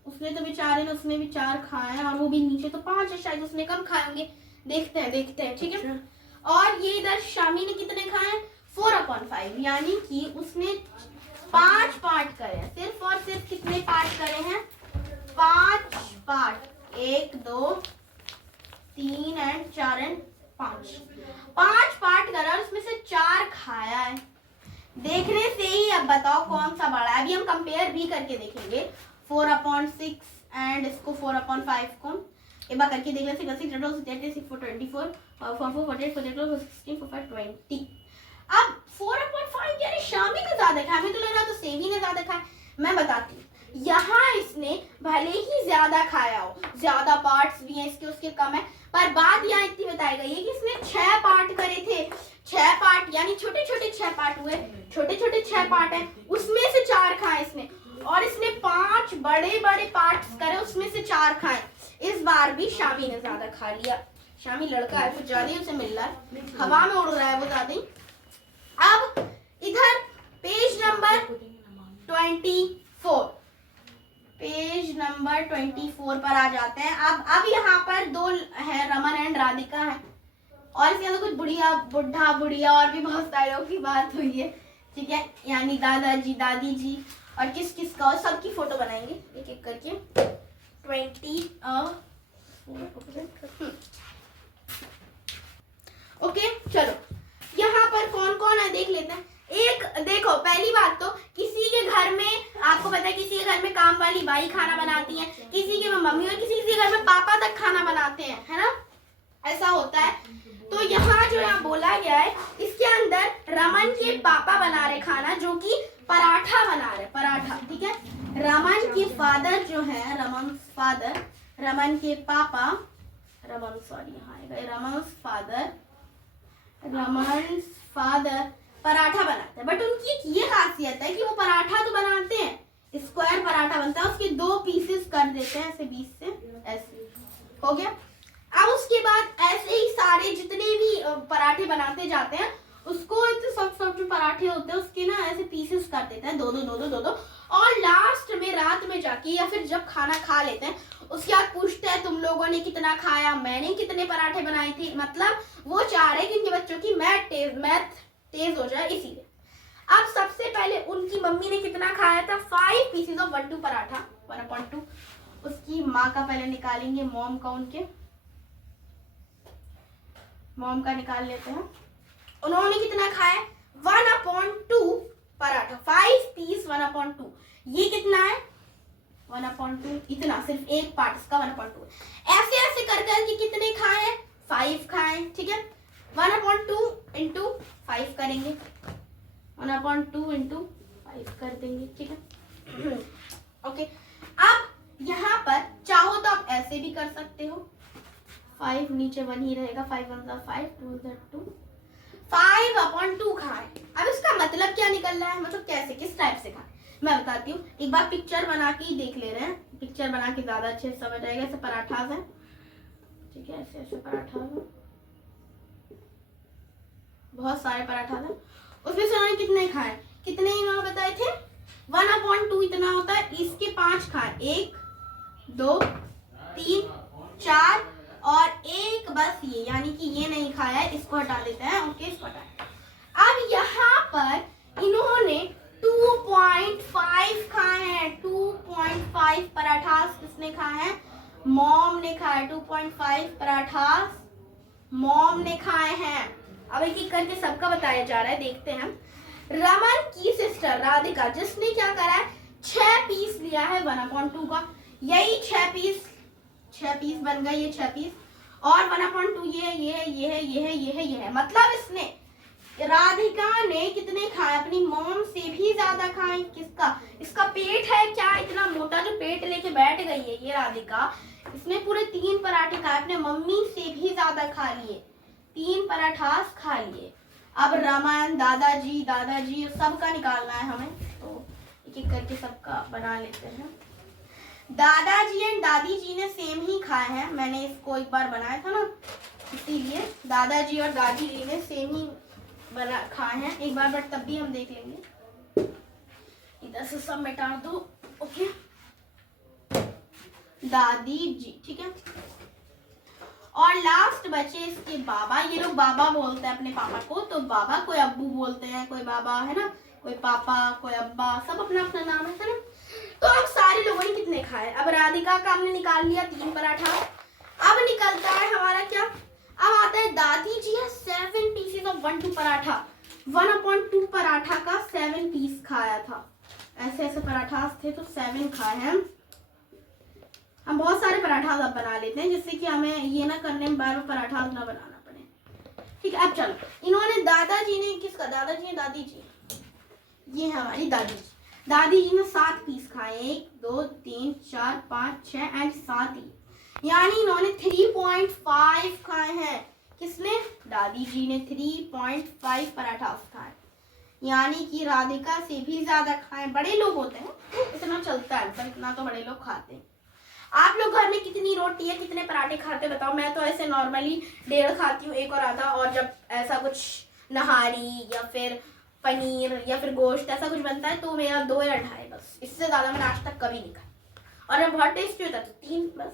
उसने तो बेचारे ने, उसने भी 4 खाए हैं, और वो भी नीचे तो 5 है, शायद उसने कम खाएंगे। देखते हैं, देखते हैं, ठीक है। और ये इधर शामी ने कितने खाए? 4/5, यानी कि उसने 5 पार्ट करे हैं। सिर्फ और सिर्फ कितने पार्ट करे हैं? 5 पार्ट। 1 2 3 एंड 4 एंड 5, 5 पार्ट करा, उसमें से 4 खाया है। देखने से ही अब बताओ कौन सा बड़ा है। अभी हम कंपेयर भी करके देखेंगे 4/6 एंड इसको 4/5 को एक बार करके देख लेते हैं। 6 6 4 24 4 4 48 44 16 4 20। अब 4/5 यानी शामी ने ज्यादा खाया, हमें तो लग रहा तो सेवी ने ज्यादा खाया। मैं बताती हूँ, यहाँ इसने भले ही ज्यादा खाया हो, ज्यादा पार्ट्स भी हैं इसके, उसके कम है, पर बात यहाँ इतनी बताई गई है कि इसने 6 पार्ट करे थे। 6 पार्ट यानी छोटे छोटे 6 पार्ट हुए, छोटे छोटे 6 पार्ट है, उसमें से 4 खाए इसने। और इसने 5 बड़े बड़े पार्ट्स करे, उसमें से 4 खाए। इस बार भी शामी ने ज्यादा खा लिया। शामी लड़का है, कुछ ज्यादा ही उसे मिल रहा है, हवा में उड़ रहा है वो ज्यादा ही। अब इधर पेज नंबर 24, पेज नंबर 24 पर आ जाते हैं। अब यहाँ पर 2 है, रमन एंड राधिका है, और इसके अंदर कुछ बुढ़िया, बुढ़ा, बुढ़िया और भी बहुत सारे लोगों की बात हुई है, ठीक है, यानी दादाजी, दादी जी, और किस किस का, और सबकी फोटो बनाएंगे एक एक करके। 24 ओके, चलो यहाँ पर कौन कौन है देख लेते हैं। एक देखो, पहली बात तो किसी के घर में, आपको पता है किसी के घर में काम वाली बाई खाना बनाती है, किसी के में मम्मी, और किसी के घर में पापा तक खाना बनाते हैं, है ना, ऐसा होता है। तो यहाँ जो यहाँ बोला गया है, इसके अंदर रमन के पापा बना रहे खाना, जो कि पराठा बना रहे, पराठा, ठीक है। रमन के फादर जो है, रमन फादर, रमन के पापा, रमन, सॉरी यहाँ आएगा, रमन फादर पराठा बनाते हैं। बट उनकी ये खासियत है कि वो पराठा तो बनाते हैं, स्क्वायर पराठा बनता है, उसके 2 पीसेस कर देते हैं ऐसे, बीच से ऐसे, हो गया। अब उसके बाद ऐसे ही सारे जितने भी पराठे बनाते जाते हैं, उसको इतने सॉफ्ट सॉफ्ट जो पराठे होते हैं उसके ना ऐसे पीसेस कर देते हैं, 2 2 2 2 2 2, और लास्ट में रात में जाके या फिर जब खाना खा लेते हैं उसके बाद पूछते हैं तुम लोगों ने कितना खाया, मैंने कितने पराठे बनाए थे। मतलब वो चाह रहे कि उनके बच्चों की मैथ तेज हो जाए, इसीलिए। अब सबसे पहले उनकी मम्मी ने कितना खाया था? 5 पीसेस ऑफ 1 2 पराठा, 1/2। उसकी माँ का पहले निकालेंगे, मॉम का, उनके मॉम का निकाल लेते हैं। उन्होंने कितना खाया? 1/2 पराठा, 5 पीस 1/2। ये कितना है? 1/2, इतना, सिर्फ एक पार्ट इसका 1/2। ऐसे ऐसे कर करके कितने खाए? 5 खाए, ठीक है। 1/2 इंटू 5 करेंगे, 1/2 इंटू 5 कर देंगे, ठीक है। ओके, अब यहाँ पर चाहो तो आप ऐसे भी कर सकते हो, 5 नीचे 1 ही रहेगा, 5 1 5 2 2 5/2 खाए। अब इसका मतलब क्या निकल रहा है, मतलब कैसे किस टाइप से खाए मैं बताती हूँ। एक बार पिक्चर बना के ही देख ले रहे हैं, पिक्चर बना के ज्यादा अच्छे से समझ आएगा। ऐसे पराठा है, ठीक है, ऐसे ऐसे पराठा है, बहुत सारे पराठा है। उसमें से उन्होंने कितने खाए, कितने इन्होंने बताए थे 1/2 इतना होता है, इसके 5 खाए, 1 2 3 4 और एक बस ये, यानी कि ये नहीं खाया है, इसको हटा देते हैं। ओके, इसको हटा। अब यहाँ पर इन्होंने 2.5 खाए हैं, 2.5 पराठास किसने खाए हैं, मॉम ने खाए। 2.5 पराठास मॉम ने खाए हैं। अब एक एक करके सबका बताया जा रहा है, देखते हैं। रमन की सिस्टर राधिका, जिसने क्या करा है, 6 पीस लिया है 1/2 का, यही 6 पीस बन गए, ये 6 पीस, और 1/2 ये है, ये है, ये है, ये है, ये है, ये है। मतलब इसने, राधिका ने कितने खाए, अपनी मॉम से भी ज्यादा खाए। किसका, इसका पेट है क्या इतना मोटा जो पेट लेके बैठ गई है ये राधिका, इसने पूरे 3 पराठे खाए, अपने मम्मी से भी ज्यादा खा लिए, 3 पराठास खा लिए। अब रमन, दादाजी सबका निकालना है हमें, तो एक एक करके सबका बना लेते हैं। दादाजी एंड दादी जी ने सेम ही खाए हैं, मैंने इसको एक बार बनाया था ना, इसीलिए दादाजी और दादी जी ने सेम ही बना खाए हैं एक बार, बट तब भी हम देख लेंगे। इधर से सब मिटा दो। ओके, दादी जी, ठीक है। और लास्ट बचे इसके बाबा। ये लोग बाबा बोलते हैं अपने पापा को, तो बाबा कोई अब्बू बोलते हैं, कोई बाबा है ना, कोई पापा, कोई अब्बा, सब अपना अपना नाम है ना। तो अब सारे लोगों ने कितने खाए, अब राधिका का हमने निकाल लिया 3 पराठा। अब निकलता है हमारा क्या, अब आता है दादी जी है 7 पीसेस ऑफ 1/2 पराठा, 1/2 पराठा का 7 पीस खाया था। ऐसे ऐसे पराठा थे तो 7 खाए हैं। हम बहुत सारे पराठा अब बना लेते हैं, जिससे कि हमें ये ना करने में बार बार पराठा ना बनाना पड़े। ठीक है, अब चलो, इन्होंने दादाजी ने, किसका दादाजी है, दादी जी, ये है हमारी दादी जी। दादी जी ने 7 पीस खाए, 1 2 3 4 5 6 एंड 7 ही, यानी इन्होंने 3.5 खाए हैं। किसने, दादी जी ने 3.5 पराठा खाए, यानी कि राधिका से भी ज्यादा खाए। बड़े लोग होते हैं, इतना चलता है, पर इतना तो बड़े लोग खाते हैं। आप लोग घर में कितनी रोटी है, कितने पराठे खाते बताओ। मैं तो ऐसे नॉर्मली 1.5 खाती हूँ, 1 और आधा, और जब ऐसा कुछ नहारी या फिर पनीर या फिर गोश्त ऐसा कुछ बनता है तो मेरा 2 या 2.5 बस, इससे ज्यादा मैंने आज तक कभी नहीं खाया। और जब बहुत टेस्टी होता है तो 3 बस,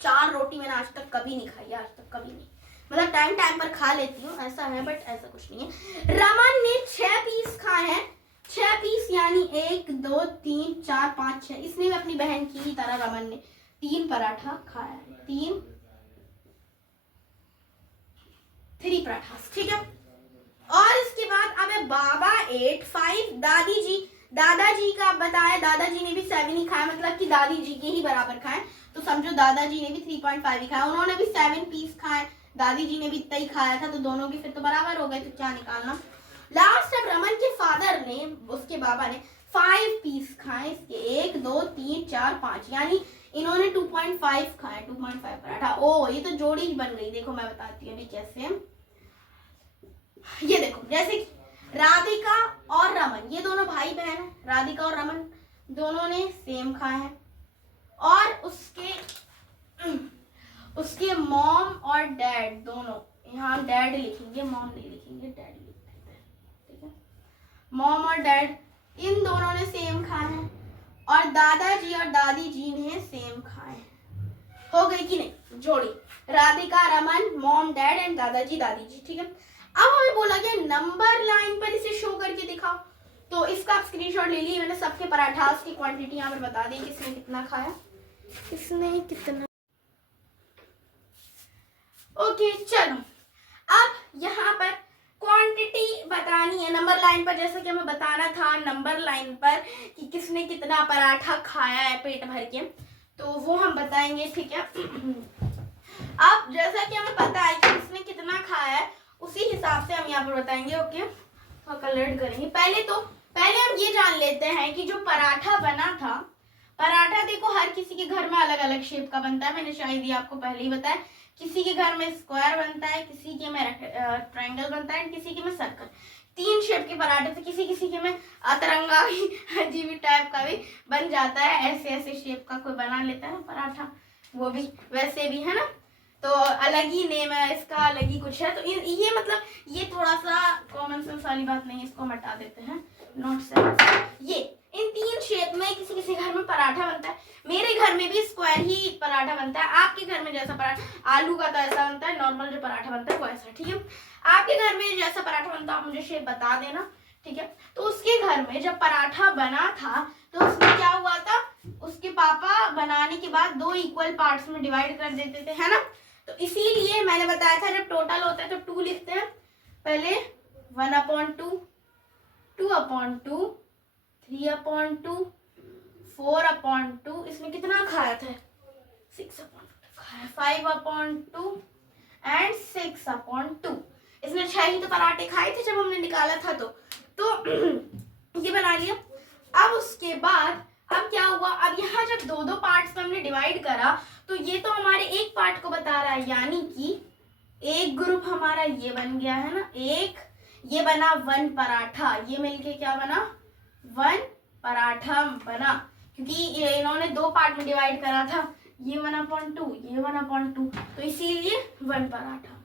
4 रोटी मैंने आज तक कभी नहीं खाई, आज तक कभी नहीं। मतलब टाइम टाइम पर खा लेती हूँ, ऐसा है, बट ऐसा कुछ नहीं है। रमन ने 6 पीस खाए हैं, 6 पीस, यानी 1 2 3 4 5 6। इसने भी अपनी बहन की ही तरह रमन ने 3 पराठा खाया है, 3 पराठा, ठीक है। और इसके बाद अब बाबा 8 5, दादाजी का बताया, दादाजी ने भी 7 ही खाया, मतलब कि दादी जी के ही बराबर खाए, तो समझो दादाजी ने भी 3.5 ही खाया। उन्होंने भी 7 पीस खाए, दादी जी ने भी इतना ही खाया था, तो दोनों के फिर तो बराबर हो गए, तो क्या निकालना। लास्ट अब रमन के फादर ने, उसके बाबा ने 5 पीस खाए, इसके 1 2 3 4 5, यानी इन्होंने 2.5 खाए, 2.5 पराठा। ओ, ये तो जोड़ी बन गई, देखो मैं बताती हूँ अभी कैसे। ये देखो, जैसे राधिका और रमन, ये दोनों भाई बहन है, राधिका और रमन दोनों ने सेम खाए हैं, और उसके मॉम और डैड दोनों, यहाँ डैड लिखेंगे, मॉम नहीं लिखेंगे, डैड लिखते हैं, ठीक है। मॉम और डैड इन दोनों ने सेम खाए हैं, और दादाजी और दादी जी ने सेम खाए हैं। हो गई कि नहीं जोड़ी, Radhika, Raman, mom, dad and दादाजी, दादी जी, ठीक है। अब हमें बोला गया नंबर लाइन पर इसे शो करके दिखाओ, तो इसका आप स्क्रीनशॉट ले लिए। मैंने सबके पराठास की क्वांटिटी यहाँ पर बता दी, किसने कितना खाया, किसने कितना। ओके, चलो अब यहाँ पर क्वांटिटी बतानी है नंबर लाइन पर, जैसे कि हमें बताना था नंबर लाइन पर कि किसने कितना पराठा खाया है पेट भर के, तो वो हम बताएंगे, ठीक है। अब जैसा कि हमें पता है कि किसने कितना खाया है, उसी हिसाब से हम यहाँ पर बताएंगे। ओके, तो कलर्ड करेंगे। पहले हम ये जान लेते हैं कि जो पराठा बना था, पराठा देखो हर किसी के घर में अलग अलग शेप का बनता है, मैंने शायद ये आपको पहले ही बताया। किसी के घर में स्क्वायर बनता है, किसी के में ट्रायंगल बनता है, किसी के में सर्कल। 3 शेप के पराठे, तो किसी किसी के में अतरंगा भी, अजीब टाइप का भी बन जाता है। ऐसे ऐसे शेप का कोई बना लेता है पराठा, वो भी वैसे भी है ना। तो अलग ही नेम है इसका, अलग ही कुछ है। तो ये मतलब ये थोड़ा सा कॉमन सेंस वाली बात नहीं है, इसको हम हटा देते हैं। Not sense. ये इन 3 शेप में किसी किसी घर में पराठा बनता है। मेरे घर में भी स्क्वायर ही पराठा बनता है। आपके घर में जैसा पराठा, आलू का तो ऐसा बनता है, नॉर्मल जो पराठा बनता है वो ऐसा, ठीक है। आपके घर में जैसा पराठा बनता है आप मुझे शेप बता देना, ठीक है। तो उसके घर में जब पराठा बना था तो उसमें क्या हुआ था, उसके पापा बनाने के बाद 2 इक्वल पार्ट्स में डिवाइड कर देते थे, है ना। तो इसीलिए मैंने बताया था जब टोटल होता है तो 2 लिखते हैं पहले, 1/2, 2/2, 3/2, 4/2। इसमें कितना खाया था, 6/2 खाया, 5/2 एंड 6/2। इसमें 6 ही तो पराठे खाए थे जब हमने निकाला था। तो ये बना लिया। अब उसके बाद अब क्या हुआ, अब यहाँ जब 2 पार्ट्स में हमने डिवाइड करा तो ये तो हमारे एक पार्ट को बता रहा है, यानी कि एक ग्रुप हमारा ये बन गया है ना, एक ये बना 1 पराठा, ये मिलके क्या बना 1 पराठा बना, क्योंकि इन्होंने 2 पार्ट में डिवाइड करा था, ये 1/2, ये 1/2, तो इसीलिए 1 पराठा।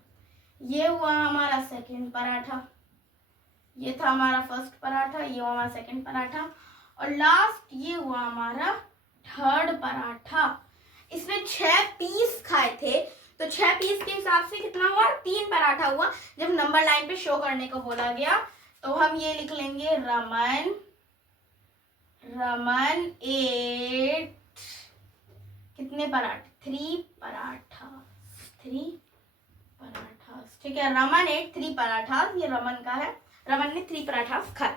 ये हुआ हमारा सेकंड पराठा, ये था हमारा फर्स्ट पराठा, ये हुआ हमारा सेकंड पराठा, और लास्ट ये हुआ हमारा थर्ड पराठा। इसमें 6 पीस खाए थे, तो 6 पीस के हिसाब से कितना हुआ, 3 पराठा हुआ। जब नंबर लाइन पे शो करने को बोला गया तो हम ये लिख लेंगे, रमन 8 कितने पराठे, 3 पराठा, 3 पराठा, ठीक है। रमन 8 3 पराठा, ये रमन का है, रमन ने 3 पराठा खाए।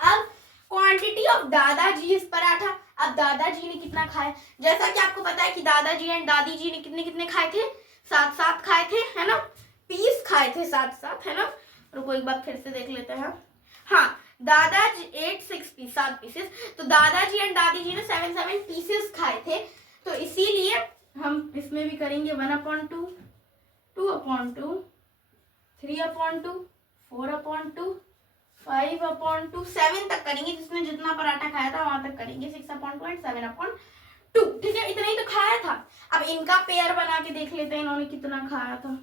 अब क्वांटिटी ऑफ दादाजी इस पराठा, अब दादाजी ने कितना खाया, जैसा कि आपको पता है कि दादाजी एंड दादी जी ने कितने कितने खाए थे, 7 खाए थे, है ना। पीस खाए थे 7, है ना। रुको एक बार फिर से देख लेते हैं। हाँ, दादाजी 8 6 पीस, 7 पीसेस, तो दादाजी एंड दादी जी ने 7 पीसेस खाए थे। तो इसीलिए हम इसमें भी करेंगे 1/2, 2/2, 3/2, 4/2, 5/2, 7 तक करेंगे, जिसने जितना पराठा खाया था वहां तक करेंगे, 6/2 एंड 7/2, ठीक है। इतना ही तो खाया था। अब इनका पेयर बना के देख लेते हैं इन्होंने कितना खाया था।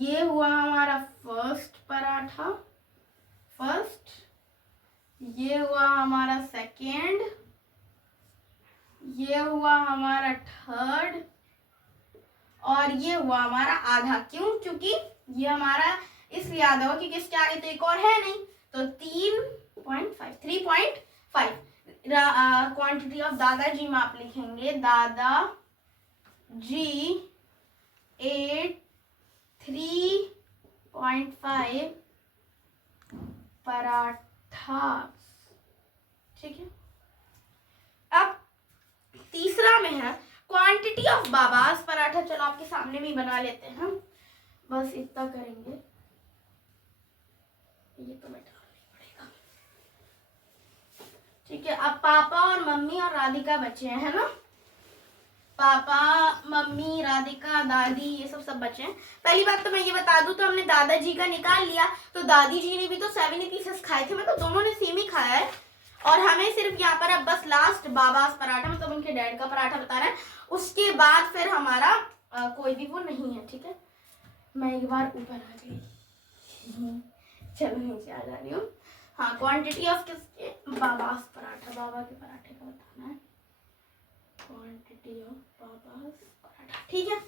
ये हुआ हमारा फर्स्ट पराठा, फर्स्ट, ये हुआ हमारा सेकेंड, ये हुआ हमारा थर्ड, और ये हुआ हमारा आधा। क्यों, क्योंकि ये हमारा इसलिए आधा हुआ क्योंकि इसके आगे तो एक और है नहीं, तो 3.5 क्वांटिटी ऑफ दादाजी में आप लिखेंगे, दादा जी 8 3.5 पराठा, ठीक है। अब तीसरा में है क्वांटिटी ऑफ बाबास पराठा। चलो आपके सामने भी बना लेते हैं, बस इतना करेंगे, ये तो बेटा पड़ेगा, ठीक है। अब पापा और मम्मी और राधिका बचे हैं, है ना। पापा, मम्मी, राधिका, दादी, ये सब बचे हैं। पहली बात तो मैं ये बता दूं, तो हमने दादाजी का निकाल लिया, तो दादी जी ने भी तो 7 पीसेस खाए थे, मतलब दोनों ने सेम ही खाया है। और हमें सिर्फ यहाँ पर अब बस लास्ट बाबास पराठा, मतलब उनके डैड का पराठा बता रहा है। उसके बाद फिर हमारा कोई भी वो नहीं है, ठीक है। मैं एक बार ऊपर आ गई, चलो नीचे आ जा रही हूँ। हाँ, क्वांटिटी ऑफ किसके, बाबास पराठा, बाबा के पराठे का बताना है, क्वांटिटी ऑफ बाबास पराठा, ठीक है।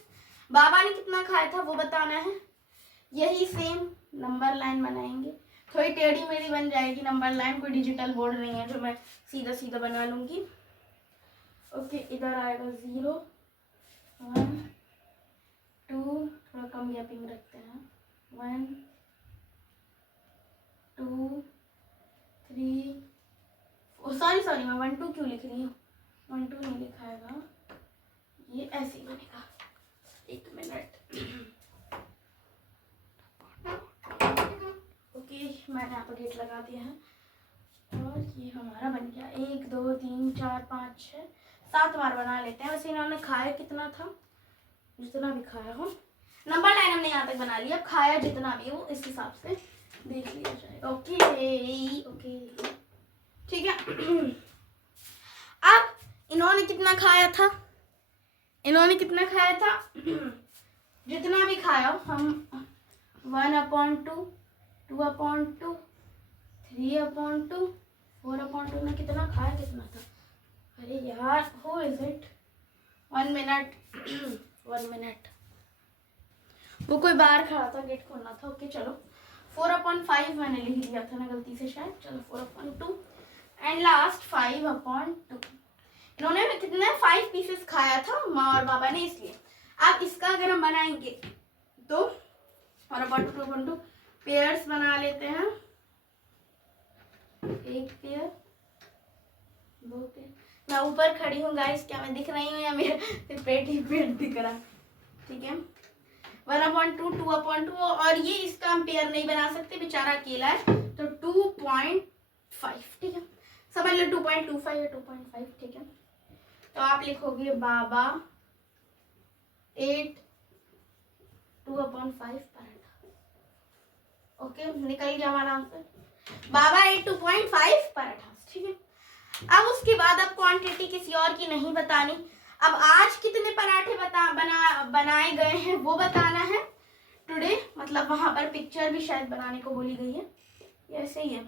बाबा ने कितना खाया था वो बताना है। यही सेम नंबर लाइन बनाएंगे, थोड़ी टेढ़ी मेढ़ी बन जाएगी नंबर लाइन, कोई डिजिटल बोर्ड नहीं है जो मैं सीधा सीधा बना लूंगी। ओके, इधर आएगा 0 1 2, थोड़ा कम गैपिंग रखते हैं, 1 2 3, सॉरी मैं 1 2 क्यों लिख रही हूँ, 1 2 नहीं लिखाएगा, ये ऐसे ही बनेगा। 1 मिनट। ओके, मैंने यहाँ पर गेट लगा दिया है और ये हमारा बन गया। 1 2 3 4 5 6 7 बार बना लेते हैं। वैसे इन्होंने खाया कितना था, जितना भी खाया हो। नंबर लाइन हमने यहाँ तक बना लिया, अब खाया जितना भी हो इस हिसाब से देख लिया जाएगा। ओके ओके ठीक है। अब इन्होंने कितना खाया था, इन्होंने कितना खाया था, जितना भी खाया हम 1/2, 2/2, 3/2, 4/2 में कितना खाया, कितना था, अरे यार हो इज इट 1 मिनट 1 मिनट, वो कोई बाहर खड़ा था, गेट खोलना था। ओके चलो 4/5 मैंने लिख दिया था ना गलती से शायद, चलो 4/2 एंड लास्ट 5/2। इन्होंने कितने 5 पीसेस खाया था माँ और बाबा ने, इसलिए। अब इसका अगर हम बनाएंगे तो 1/2, 2/2 पेयर्स बना लेते हैं, एक पेयर, दो पेयर। मैं ऊपर खड़ी हूँ गाइस, क्या मैं दिख रही हूँ या मेरा पेट ही पेट दिख रहा है, ठीक है। 1/2, 2/2 और ये इसका हम पेयर नहीं बना सकते, बेचारा अकेला है, तो 2.5 ठीक है, समझ लो 2.25 या 2.5 ठीक है। तो आप लिखोगे बाबा 8 2/5 पराठा। ओके निकल गया हमारा आंसर, बाबा 8 2.5 पराठा, ठीक है। अब उसके बाद अब क्वांटिटी किसी और की नहीं बतानी, अब आज कितने पराठे बनाए गए हैं वो बताना है टुडे, मतलब वहां पर पिक्चर भी शायद बनाने को बोली गई है, ऐसे ही है।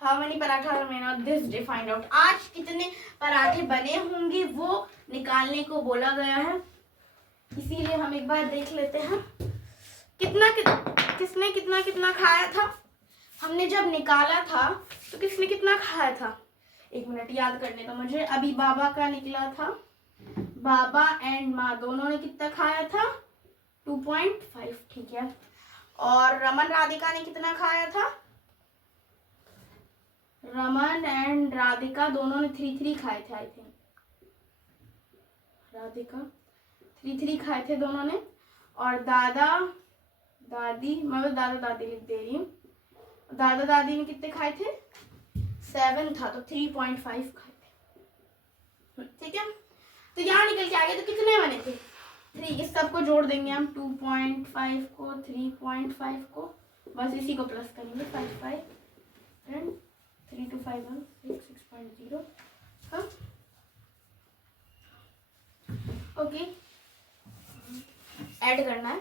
How many paratha remain this day find out, आज कितने पराठे बने होंगे वो निकालने को बोला गया है, इसीलिए हम एक बार देख लेते हैं किसने कितना खाया था। हमने जब निकाला था तो किसने कितना खाया था, एक मिनट याद करने का मुझे, अभी बाबा का निकला था, बाबा एंड माँ दोनों ने कितना खाया था 2.5 ठीक है। और रमन राधिका ने कितना खाया था, रमन एंड राधिका दोनों ने 3 खाए थे आई थिंक, राधिका 3 खाए थे दोनों ने। और दादा दादी, मैं बस दादा दादी लिख दे रही हूँ, दादा दादी ने कितने खाए थे 7 था, तो 3.5 खाए थे, ठीक है। तो यहाँ निकल के आ गए, तो कितने बने थे 3, इस सबको जोड़ देंगे हम, 2.5 को 3.5 को, बस इसी को प्लस करेंगे 5 एंड 3 2 5 1 6 6.0 हाँ ओके। ऐड करना है,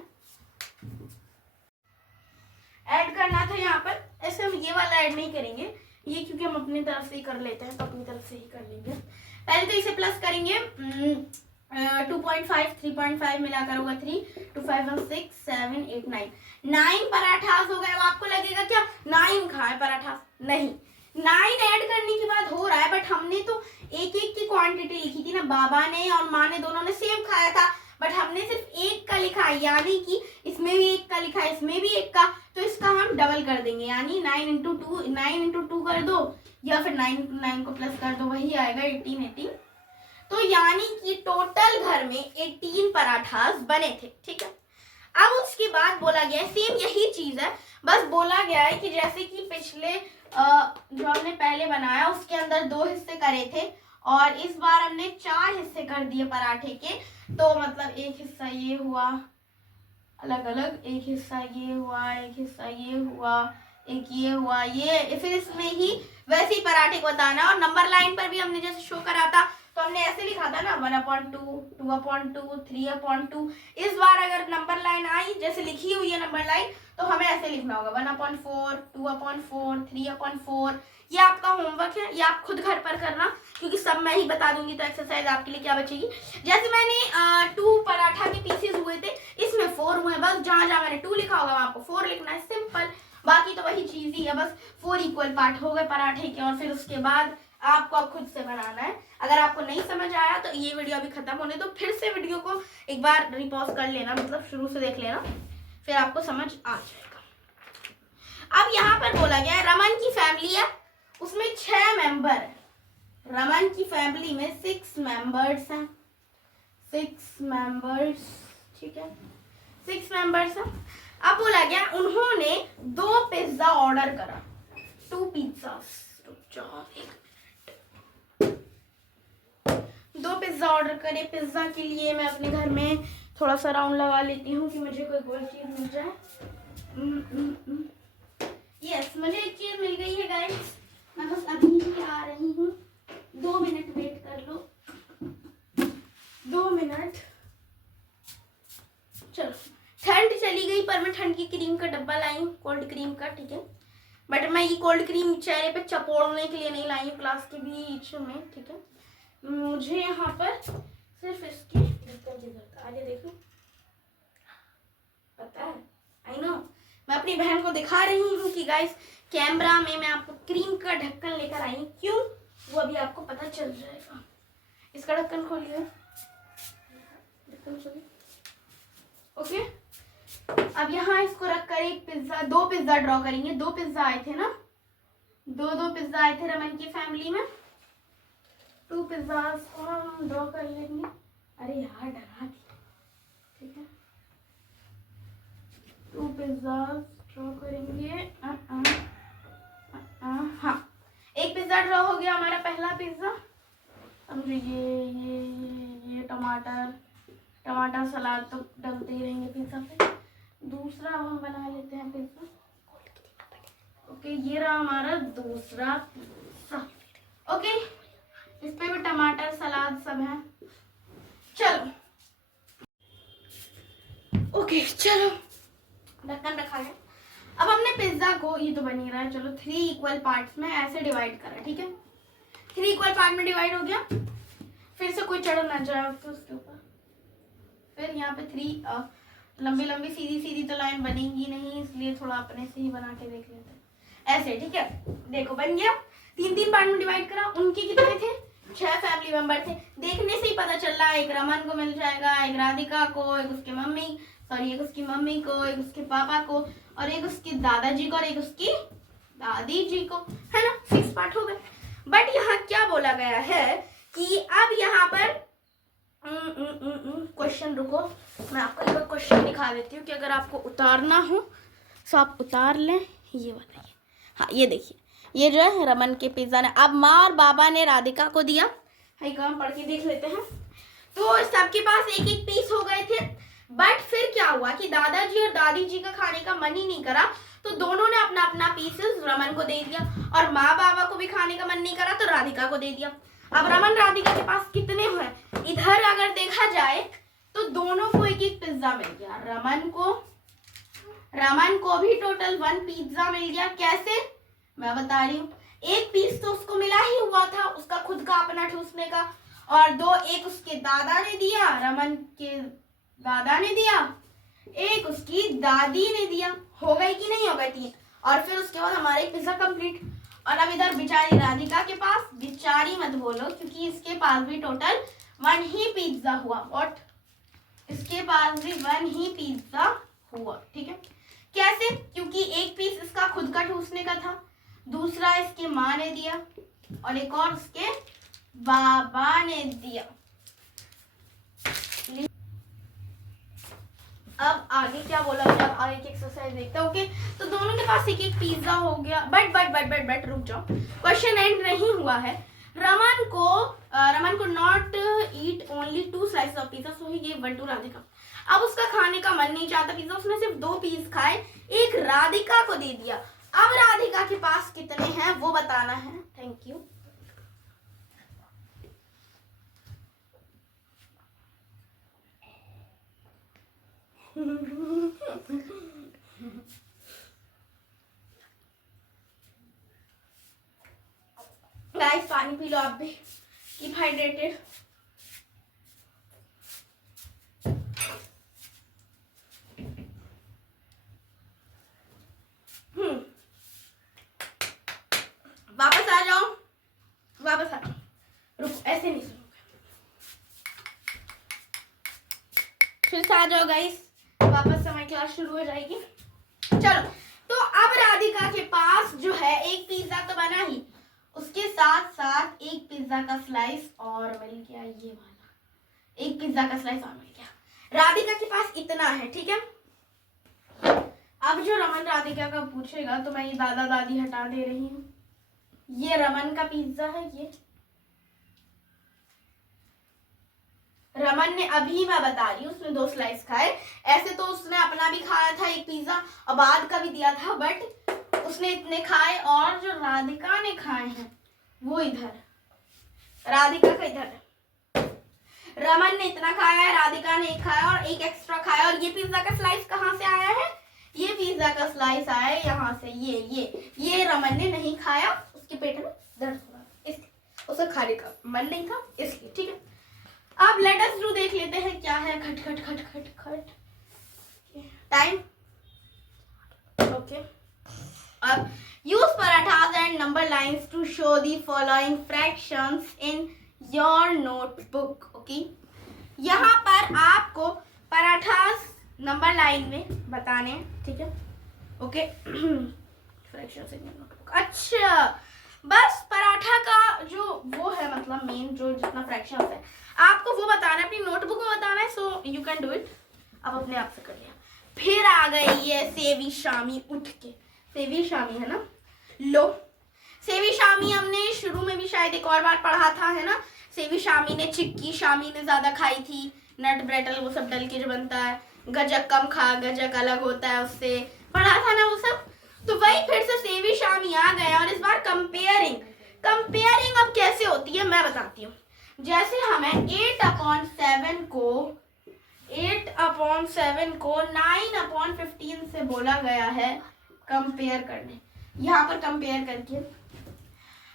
ऐड करना था यहाँ पर, ऐसे हम ये वाला ऐड नहीं करेंगे, ये क्योंकि हम अपनी तरफ से ही कर लेते हैं तो अपनी तरफ से ही कर लेंगे। पहले तो इसे प्लस करेंगे, 2.5 3.5 मिलाकर होगा 3 2 5 1 6 7 8 9 पराठास हो गए। अब आपको लगेगा क्या 9 खाए पराठा, नहीं 9 ऐड करने के बाद हो रहा है, बट हमने तो एक की क्वांटिटी लिखी थी ना, बाबा ने और माँ ने दोनों ने सेम खाया था, बट हमने सिर्फ एक का लिखा है, यानी कि इसमें भी एक का लिखा है, इसमें भी एक का, तो इसका हम डबल कर देंगे, यानी 9 × 2 कर दो या फिर 9 × 9 को प्लस कर दो, वही आएगा 18। तो यानी कि टोटल घर में 18 पराठास बने थे, ठीक है। अब उसके बाद बोला गया है सेम यही चीज है, बस बोला गया है कि जैसे कि पिछले जो हमने पहले बनाया उसके अंदर 2 हिस्से करे थे और इस बार हमने 4 हिस्से कर दिए पराठे के, तो मतलब एक हिस्सा ये हुआ अलग अलग, एक हिस्सा ये हुआ, एक हिस्सा ये हुआ, एक ये हुआ, ये फिर इसमें ही वैसे ही पराठे को बताना। और नंबर लाइन पर भी हमने जैसे शो करा था तो हमने ऐसे लिखा था ना 1/2 2/2 3/2। इस बार अगर नंबर लाइन आई जैसे लिखी हुई है नंबर लाइन, तो हमें ऐसे लिखना होगा 1/4 2/4 3/4। ये आपका होमवर्क है, ये आप खुद घर पर करना, क्योंकि सब मैं ही बता दूंगी, तो एक्सरसाइज आपके लिए क्या बचेगी। जैसे मैंने 2 पराठा के पीसेस हुए थे, इसमें 4 हुए, बस जहाँ जहाँ मैंने 2 लिखा होगा आपको 4 लिखना है, सिंपल, बाकी तो वही चीज ही है, बस 4 इक्वल पार्ट हो गए पराठे के। और फिर उसके बाद आपको अब खुद से बनाना है। अगर आपको नहीं समझ आया तो ये वीडियो अभी खत्म होने दो, फिर से वीडियो को एक बार रिपॉज कर लेना, मतलब शुरू से देख लेना, फिर आपको समझ आ जाएगा। अब यहाँ पर बोला गया है रमन की फैमिली है, उसमें 6 मेंबर है, रमन की फैमिली में 6 मेंबर्स हैं, 6 मेंबर्स, ठीक है 6 मेंबर्स हैं। अब बोला गया उन्होंने 2 पिज्जा ऑर्डर करा, 2 पिज्जास, 2 पिज्जा ऑर्डर करे। पिज्जा के लिए मैं अपने घर में थोड़ा सा राउंड लगा लेती हूँ कि मुझे कोई गोल चीज़ मिल जाए। यस, मुझे एक चीज़ मिल गई है गाइस, मैं बस अभी ही आ रही हूँ, 2 मिनट वेट कर लो, 2 मिनट। चलो, ठंड चली गई पर मैं ठंड की क्रीम का डब्बा लाई हूँ, कोल्ड क्रीम का, ठीक है। बट मैं ये कोल्ड क्रीम चेहरे पे चपोड़ने के लिए नहीं लाई हूँ क्लास के बीच में, ठीक है। मुझे यहाँ पर सिर्फ इसकी ढक्कन की जरूरत है। आगे देखो, पता है, आई नो, मैं अपनी बहन को दिखा रही हूँ कि गाइस कैमरा में मैं आपको क्रीम का ढक्कन लेकर आई हूँ, क्यों वो अभी आपको पता चल जाएगा। इसका ढक्कन खोलिए, ढक्कन खोलिए, ओके। अब यहाँ इसको रख कर एक पिज्जा, 2 पिज्जा ड्रॉ करेंगे। 2 पिज्जा आए थे ना, 2 पिज्जा आए थे रमन की फैमिली में, 2 पिज्जा को हम ड्रॉ कर लेंगे। अरे यार डरा दिया, ठीक है। 2 पिज्जा ड्रॉ करेंगे। हाँ, एक पिज्जा ड्रॉ हो गया हमारा, पहला पिज्जा। समझो ये टमाटर सलाद तो डलते ही रहेंगे पिज्जा पे। दूसरा हम बना लेते हैं पिज्जा, ओके। ये रहा हमारा दूसरा पिज्जा, ओके। इस पे भी टमाटर सलाद सब है। चलो, ओके, चलो, ढक्कन रखा गया। अब हमने पिज्जा को, ये तो बन ही रहा है, चलो 3 इक्वल पार्ट्स में ऐसे डिवाइड करा, ठीक है। 3 इक्वल पार्ट में डिवाइड हो गया। फिर से कोई चढ़ ना जाए तो उसके ऊपर। फिर यहाँ पे 3 लंबी लंबी सीधी सीधी तो लाइन बनेगी नहीं, इसलिए थोड़ा अपने से ही बना के देख लेते हैं ऐसे, ठीक है। देखो बन गया। 3 पार्ट में डिवाइड करा। उनके कितने थे? 6 फैमिली मेंबर थे। देखने से ही पता चल रहा है, एक रमन को मिल जाएगा, एक राधिका को, एक उसकी मम्मी को, एक उसके पापा को, और एक उसके दादाजी को, और एक उसकी दादी जी को, है ना। 6 पार्ट हो गए। बट यहाँ क्या बोला गया है कि अब यहाँ पर क्वेश्चन, रुको मैं आपको एक क्वेश्चन दिखा देती हूँ कि अगर आपको उतारना हो तो आप उतार लें। ये बताइए, हाँ ये देखिए, ये जो है रमन के पिज्जा ने, अब माँ और बाबा ने राधिका को दिया है, काम पढ़ के देख लेते हैं। तो सबके पास एक एक पीस हो गए थे। बट फिर क्या हुआ कि दादाजी और दादी जी का खाने का मन ही नहीं करा, तो दोनों ने अपना अपना पीसेस रमन को दे दिया, और माँ बाबा को भी खाने का मन नहीं करा तो राधिका को दे दिया। अब रमन राधिका के पास कितने हुए? इधर अगर देखा जाए तो दोनों को एक एक पिज्जा मिल गया। रमन को भी टोटल 1 पिज्जा मिल गया। कैसे? मैं बता रही हूँ। एक पीस तो उसको मिला ही हुआ था, उसका खुद का अपना ठूसने का, और 2 एक उसके दादा ने दिया, रमन के दादा ने दिया, एक उसकी दादी ने दिया। हो गई कि नहीं हो गई? 3। और फिर उसके बाद हमारे पिज्जा कंप्लीट। और अब इधर बेचारी राधिका के पास, बेचारी मत बोलो क्योंकि इसके पास भी टोटल 1 ही पिज्जा हुआ। और इसके पास भी 1 ही पिज्जा हुआ, ठीक है। कैसे? क्योंकि एक पीस इसका खुद का ठूसने का था, दूसरा इसके माँ ने दिया, और एक और उसके बाबा ने दिया। अब आगे क्या बोला गया, आगे की एक्सरसाइज देखते हैं, ओके। तो दोनों के पास एक एक पिज्जा हो गया। बट रुक जाओ, क्वेश्चन एंड नहीं हुआ है। Raman could not eat only 2 slices of pizza, so he give 1 to Radhika. अब उसका खाने का मन नहीं चाहता पिज्जा, उसने सिर्फ 2 पीस खाए, एक राधिका को दे दिया। अब राधिका के पास कितने हैं वो बताना है। Thank you. गाइस पानी पी लो आप भी, कीप हाइड्रेटेड। वापस आ जाओ, रुको ऐसे नहीं सुनोगे, फिर से आ जाओ गाइस, वापस समय क्लास शुरू हो जाएगी। चलो, तो अब राधिका के पास जो है एक पिज्जा तो बना ही, उसके साथ साथ एक पिज्जा का स्लाइस और मिल गया, ये वाला एक पिज्जा का स्लाइस और मिल गया। राधिका के पास इतना है, ठीक है। अब जो रमन राधिका का पूछेगा तो मैं ये दादा दादी हटा दे रही हूँ। ये रमन का पिज्जा है, ये रमन ने अभी, मैं बता रही हूँ, उसने 2 स्लाइस खाए। ऐसे तो उसने अपना भी खाया था एक पिज्जा और बाद का भी दिया था, बट उसने इतने खाए। और जो राधिका ने खाए हैं वो इधर, राधिका का इधर है। रमन ने इतना खाया है, राधिका ने एक खाया और एक एक्स्ट्रा खाया। और ये पिज्जा का स्लाइस कहाँ से आया है? ये पिज्जा का स्लाइस आया है यहाँ से। ये रमन ने नहीं खाया, उसके पेट में दर्द हो रहा, इसलिए उसे खाने का मन नहीं था, इसलिए। ठीक है, अब लेट अस डू देख लेते हैं क्या है। खट खट खट खट खट टाइम। ओके, अब use parathas and number lines to show the following fractions in your notebook. Okay, यहाँ पर आपको पराठास नंबर लाइन में बताने हैं। ठीक है, okay. Fractions in your notebook. अच्छा, बस पराठा का जो वो है, मतलब मेन जो जितना फ्रैक्शन है आपको वो बताना है, अपनी नोटबुक में बताना है। So you can do it. अब अपने आप से कर लिया। फिर आ गई ये सेवी शामी उठ के। सेवी शामी है ना, लो। सेवी शामी हमने शुरू में भी शायद एक और बार पढ़ा था, है ना। सेवी शामी ने, चिक्की शामी ने ज्यादा खाई थी, नट ब्रेटल वो सब डल के जो बनता है। गजक कम खा, गजक अलग होता है, उससे पढ़ा था ना वो सब। तो वही फिर से सेवी शामी आ गया और इस बार कंपेयरिंग अब कैसे होती है मैं बताती हूँ। जैसे हमें 8/7 को 9/15 से बोला गया है कंपेयर करने। यहाँ पर कंपेयर करके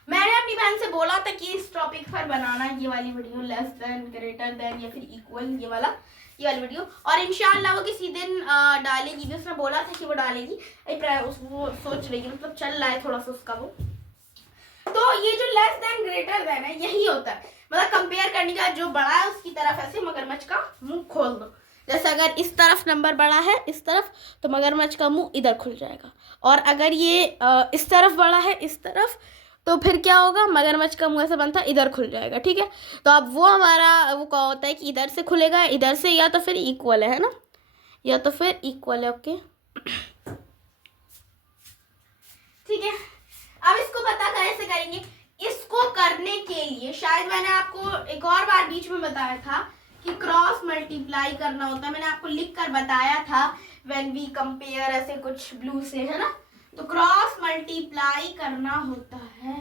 मैंने अपनी बहन से बोला था कि इस टॉपिक पर बनाना ये वाली video, less than, greater than या फिर इक्वल, ये वाली वीडियो। और इंशाल्लाह वो किसी दिन डालेगी भी। उसने बोला था कि वो डालेगी, वो सोच रही है, मतलब चल रहा है थोड़ा सा उसका वो। तो ये जो लेस देन ग्रेटर देन है यही होता है, मतलब कंपेयर करने का। जो बड़ा है उसकी तरफ ऐसे मगरमच्छ का मुंह खोल दो। जैसे अगर इस तरफ नंबर बड़ा है, इस तरफ, तो मगरमच्छ का मुंह इधर खुल जाएगा। और अगर ये इस तरफ बड़ा है, इस तरफ, तो फिर क्या होगा, मगरमच्छ का मुंह ऐसा बनता है, इधर खुल जाएगा। ठीक है, तो अब वो हमारा वो क्या होता है कि इधर से खुलेगा, इधर से, या तो फिर इक्वल है ना, या तो फिर इक्वल है। ओके, ठीक है। अब इसको पता कैसे करेंगे? इसको करने के लिए शायद मैंने आपको एक और बार बीच में बताया था कि क्रॉस मल्टीप्लाई करना होता है। मैंने आपको लिख कर बताया था व्हेन वी कंपेयर, ऐसे कुछ ब्लू से, है ना। तो क्रॉस मल्टीप्लाई करना होता है,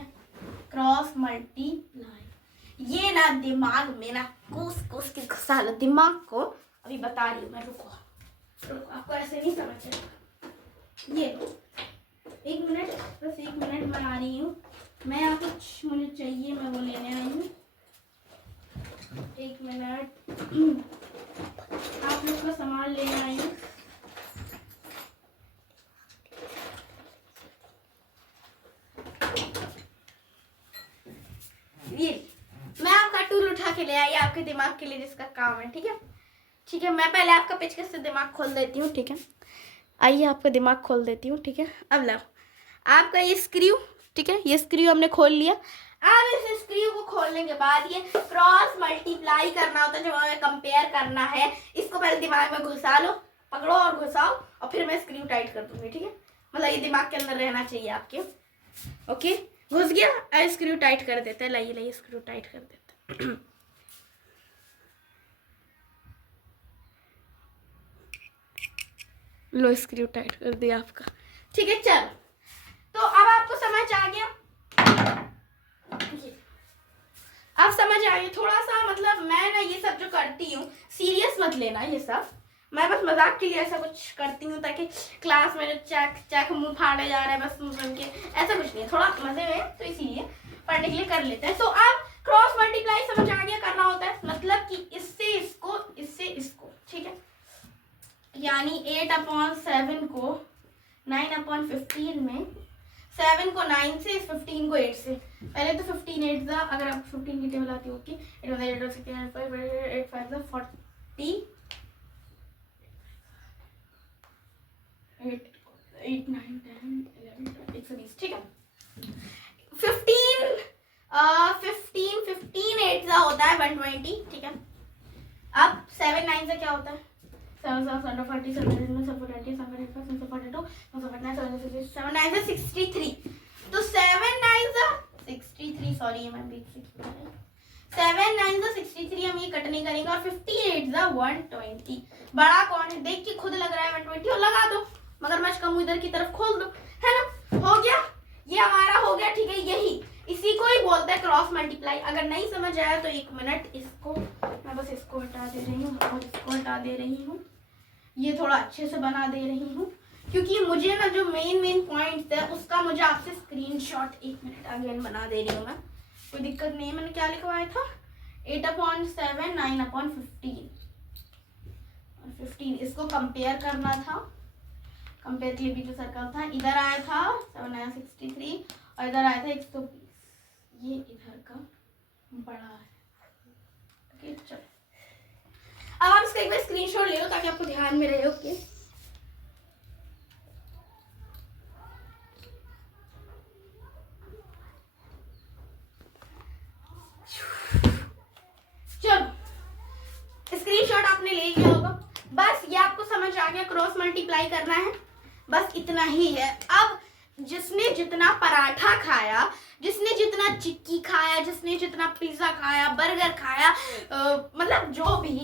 क्रॉस मल्टीप्लाई। ये ना दिमाग में ना कोस के घुसा लो दिमाग को। अभी बता रही हूँ मैं, रुको, आपको ऐसे नहीं समझ आएगा। ये 1 मिनट, बस 1 मिनट में आ रही हूँ मैं। यहाँ कुछ मुझे चाहिए, मैं वो लेने आई हूँ। 1 मिनट, आप लोग का सामान लेने आई हूँ। ये मैं आपका टूल उठा के ले आई आपके दिमाग के लिए, जिसका काम है। ठीक है, ठीक है, मैं पहले आपका पेचकस से दिमाग खोल देती हूँ। ठीक है, आइए आपका दिमाग खोल देती हूँ। ठीक है, अब लाओ आपका ये स्क्रू। ठीक है, ये स्क्रू हमने खोल लिया। अब इस स्क्रू को खोलने के बाद ये क्रॉस मल्टीप्लाई करना होता है, जब हमें कंपेयर करना है। इसको पहले दिमाग में घुसा लो, पकड़ो और घुसाओ, और फिर मैं स्क्रू टाइट कर दूंगी। ठीक है, मतलब ये दिमाग के अंदर रहना चाहिए आपके। ओके, घुस गया। अब स्क्रू टाइट कर देते हैं। लाइए स्क्रू टाइट कर देते हैं। लो, स्क्रू टाइट कर दिया आपका। ठीक है, चलो, तो अब आपको समझ आ गया। अब समझ आ गया थोड़ा सा। मतलब मैं ना ये सब जो करती हूँ, सीरियस मत लेना ये सब, मैं बस मजाक के लिए ऐसा कुछ करती हूँ, ताकि क्लास में जो चैक मुंह फाड़े जा रहे हैं बस मुंह बन के, ऐसा कुछ नहीं है, थोड़ा मजे में, तो इसीलिए पढ़ने के लिए कर लेते हैं। सो अब क्रॉस मल्टीप्लाई समझ आ गया करना होता है, मतलब कि इससे इसको, इससे इसको। ठीक है, यानी 8/7 को 9/15 में, 7 को 9 से, 15 को 8 से। पहले तो 15 8 था, अगर आप 15 की टेबल आती होगी, 8 8 5 40, 8 9 10 11 12 120। ठीक है, 15 8 होता है 120। ठीक है, अब 7 9 से क्या होता है? 7 40 63। तो 7 9 63, सॉरी मैं बीच से 7 9 ज़ा 63 हम ये कट नहीं करेंगे और 58 ज़ा 120। बड़ा कौन है देख के खुद लग रहा है 120 और लगा दो, मगरमच्छ का मुंह इधर की तरफ खोल दो, है ना। हो गया, ये हमारा हो गया, ठीक है। यही इसी को ही बोलते हैं क्रॉस मल्टीप्लाई। अगर नहीं समझ आया तो 1 मिनट, इसको मैं बस इसको हटा दे रही हूँ और इसको हटा दे रही हूँ, ये थोड़ा अच्छे से बना दे रही हूँ क्योंकि मुझे ना जो मेन पॉइंट्स है उसका मुझे आपसे स्क्रीनशॉट 1 मिनट अगेन बना दे रही हूँ मैं, कोई दिक्कत नहीं है। मैंने क्या लिखवाया था 8/7 9/15 और 15 इसको कंपेयर करना था। कंपेयर के लिए भी जो सर्कल था इधर आया था 7 9 63 और इधर आया था 120, ये इधर का बड़ा है। ओके चलो अब आप इसका एक बार स्क्रीनशॉट ले लो ताकि आपको ध्यान में रहे। ओके स्क्रीनशॉट आपने ले लिया होगा। बस ये आपको समझ आ गया, क्रॉस मल्टीप्लाई करना है, बस इतना ही है। अब जिसने जितना पराठा खाया, जिसने जितना चिक्की खाया, जिसने जितना पिज्जा खाया, बर्गर खाया, मतलब जो भी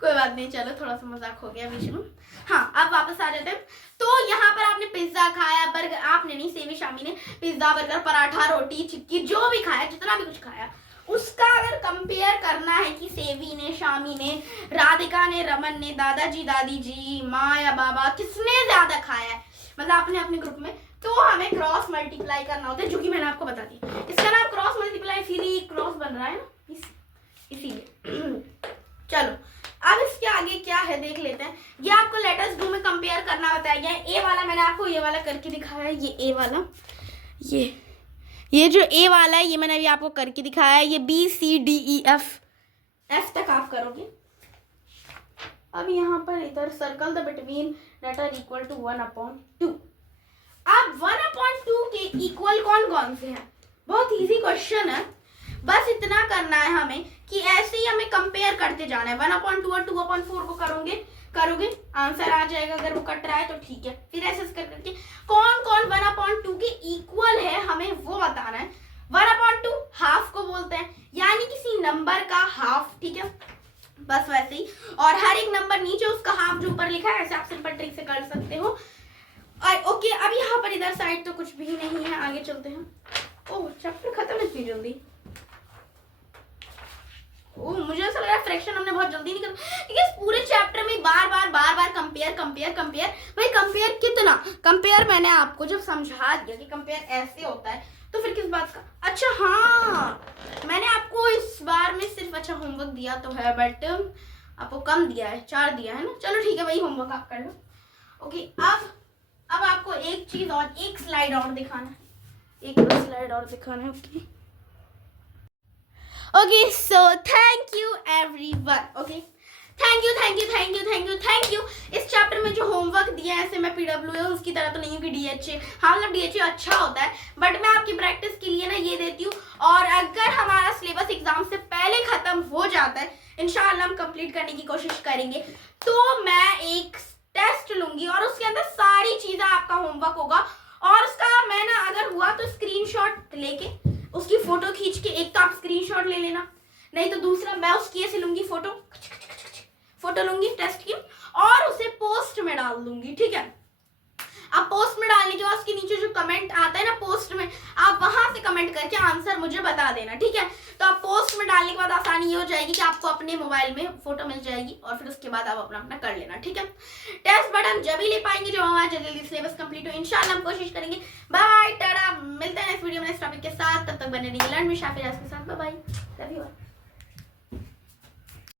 कोई बात नहीं, चलो थोड़ा सा मजाक हो गया बीच में। हाँ अब वापस आ जाते हैं। तो यहाँ पर आपने पिज्जा खाया, बर्गर, आपने नहीं सेवी शामी ने पिज्जा बर्गर पराठा रोटी चिक्की जो भी खाया, जितना भी कुछ खाया, उसका अगर कंपेयर करना है कि सेवी ने, शामी ने, राधिका ने, रमन ने, दादाजी दादी जी, माँ या बाबा किसने ज्यादा खाया है, मतलब अपने अपने ग्रुप में, तो हमें क्रॉस मल्टीप्लाई करना होता है, जो कि मैंने आपको बता दी। इसका नाम क्रॉस मल्टीप्लाई इसीलिए क्रॉस बन रहा है ना, इसीलिए। चलो अब इसके आगे क्या है देख लेते हैं। ये आपको लेटर्स डू में कंपेयर करना बताया गया है। ए वाला मैंने आपको ये वाला करके दिखाया है, ये ए वाला, ये जो ए वाला है ये मैंने अभी आपको करके दिखाया है। ये BCDEF F तक आप करोगे। अब यहाँ पर इधर circle the between letter equal to 1/2। अब 1/2 के इक्वल कौन कौन से हैं? बहुत इजी क्वेश्चन है, बस इतना करना है हमें कि ऐसे ही हमें कंपेयर करते जाना है। 1/2 और 2/4 को करोगे आंसर आ जाएगा। अगर वो कट रहा है तो ठीक है, फिर ऐसे करके कौन कौन 1/2 के इक्वल है हमें वो बताना है। 1/2 हाफ को बोलते हैं, यानी किसी नंबर का हाफ, ठीक है, बस वैसे ही। और हर एक नंबर नीचे उसका हाफ जो ऊपर लिखा है ऐसे आप सिंपल ट्रिक से कर सकते हो। और ओके अब यहाँ पर इधर साइड तो कुछ भी नहीं है, आगे चलते हैं। ओह चैप्टर खत्म इतनी जल्दी, मुझे ऐसा लग रहा है फ्रैक्शन हमने बहुत जल्दी निकल, क्योंकि इस पूरे चैप्टर में बार बार कंपेयर भाई कंपेयर कितना कंपेयर मैंने आपको जब समझा दिया कि कंपेयर ऐसे होता है तो फिर किस बात का। अच्छा हाँ मैंने आपको इस बार में सिर्फ अच्छा होमवर्क दिया तो है, बट आपको कम दिया है, 4 दिया है ना। चलो ठीक है भाई होमवर्क आप कर लो। ओके अब आपको एक चीज और, एक स्लाइड और दिखाना है, एक स्लाइड और दिखाना है। Okay Okay, so thank you everyone. Okay, thank you. इस चैप्टर में जो होमवर्क दिया है ऐसे मैं PWA उसकी तरह तो नहीं हूँ कि DHA, हाँ मतलब DHA अच्छा होता है, बट मैं आपकी प्रैक्टिस के लिए ना ये देती हूँ। और अगर हमारा सिलेबस एग्जाम से पहले खत्म हो जाता है, इंशाल्लाह हम कंप्लीट करने की कोशिश करेंगे, तो मैं एक टेस्ट लूंगी और उसके अंदर सारी चीजें आपका होमवर्क होगा। और उसका मैं ना अगर हुआ तो स्क्रीनशॉट लेके उसकी फोटो खींच के, एक तो आप स्क्रीनशॉट ले लेना, नहीं तो दूसरा मैं उसकी ऐसे लूंगी फोटो लूंगी टेस्ट की और उसे पोस्ट में डाल दूंगी, ठीक है। अब पोस्ट में डालने के बाद उसके नीचे जो कमेंट आता है ना पोस्ट में, आप वहां से कमेंट करके आंसर मुझे बता देना, ठीक है। तो आप पोस्ट में डालने के बाद आसानी ये हो जाएगी कि आपको अपने मोबाइल में फोटो मिल जाएगी और फिर उसके बाद आप अपना कर लेना, ठीक है। टेस्ट बट हम जब ही ले पाएंगे जब हमारा जल्दी सिलेबस कंप्लीट हो, इंशाल्लाह हम कोशिश करेंगे। बाय टाटा, मिलते हैं नेक्स्ट वीडियो में नेक्स्ट टॉपिक के साथ, तब तक बने रहिए लर्न विद शाफिरा के साथ। Bye bye, love you all.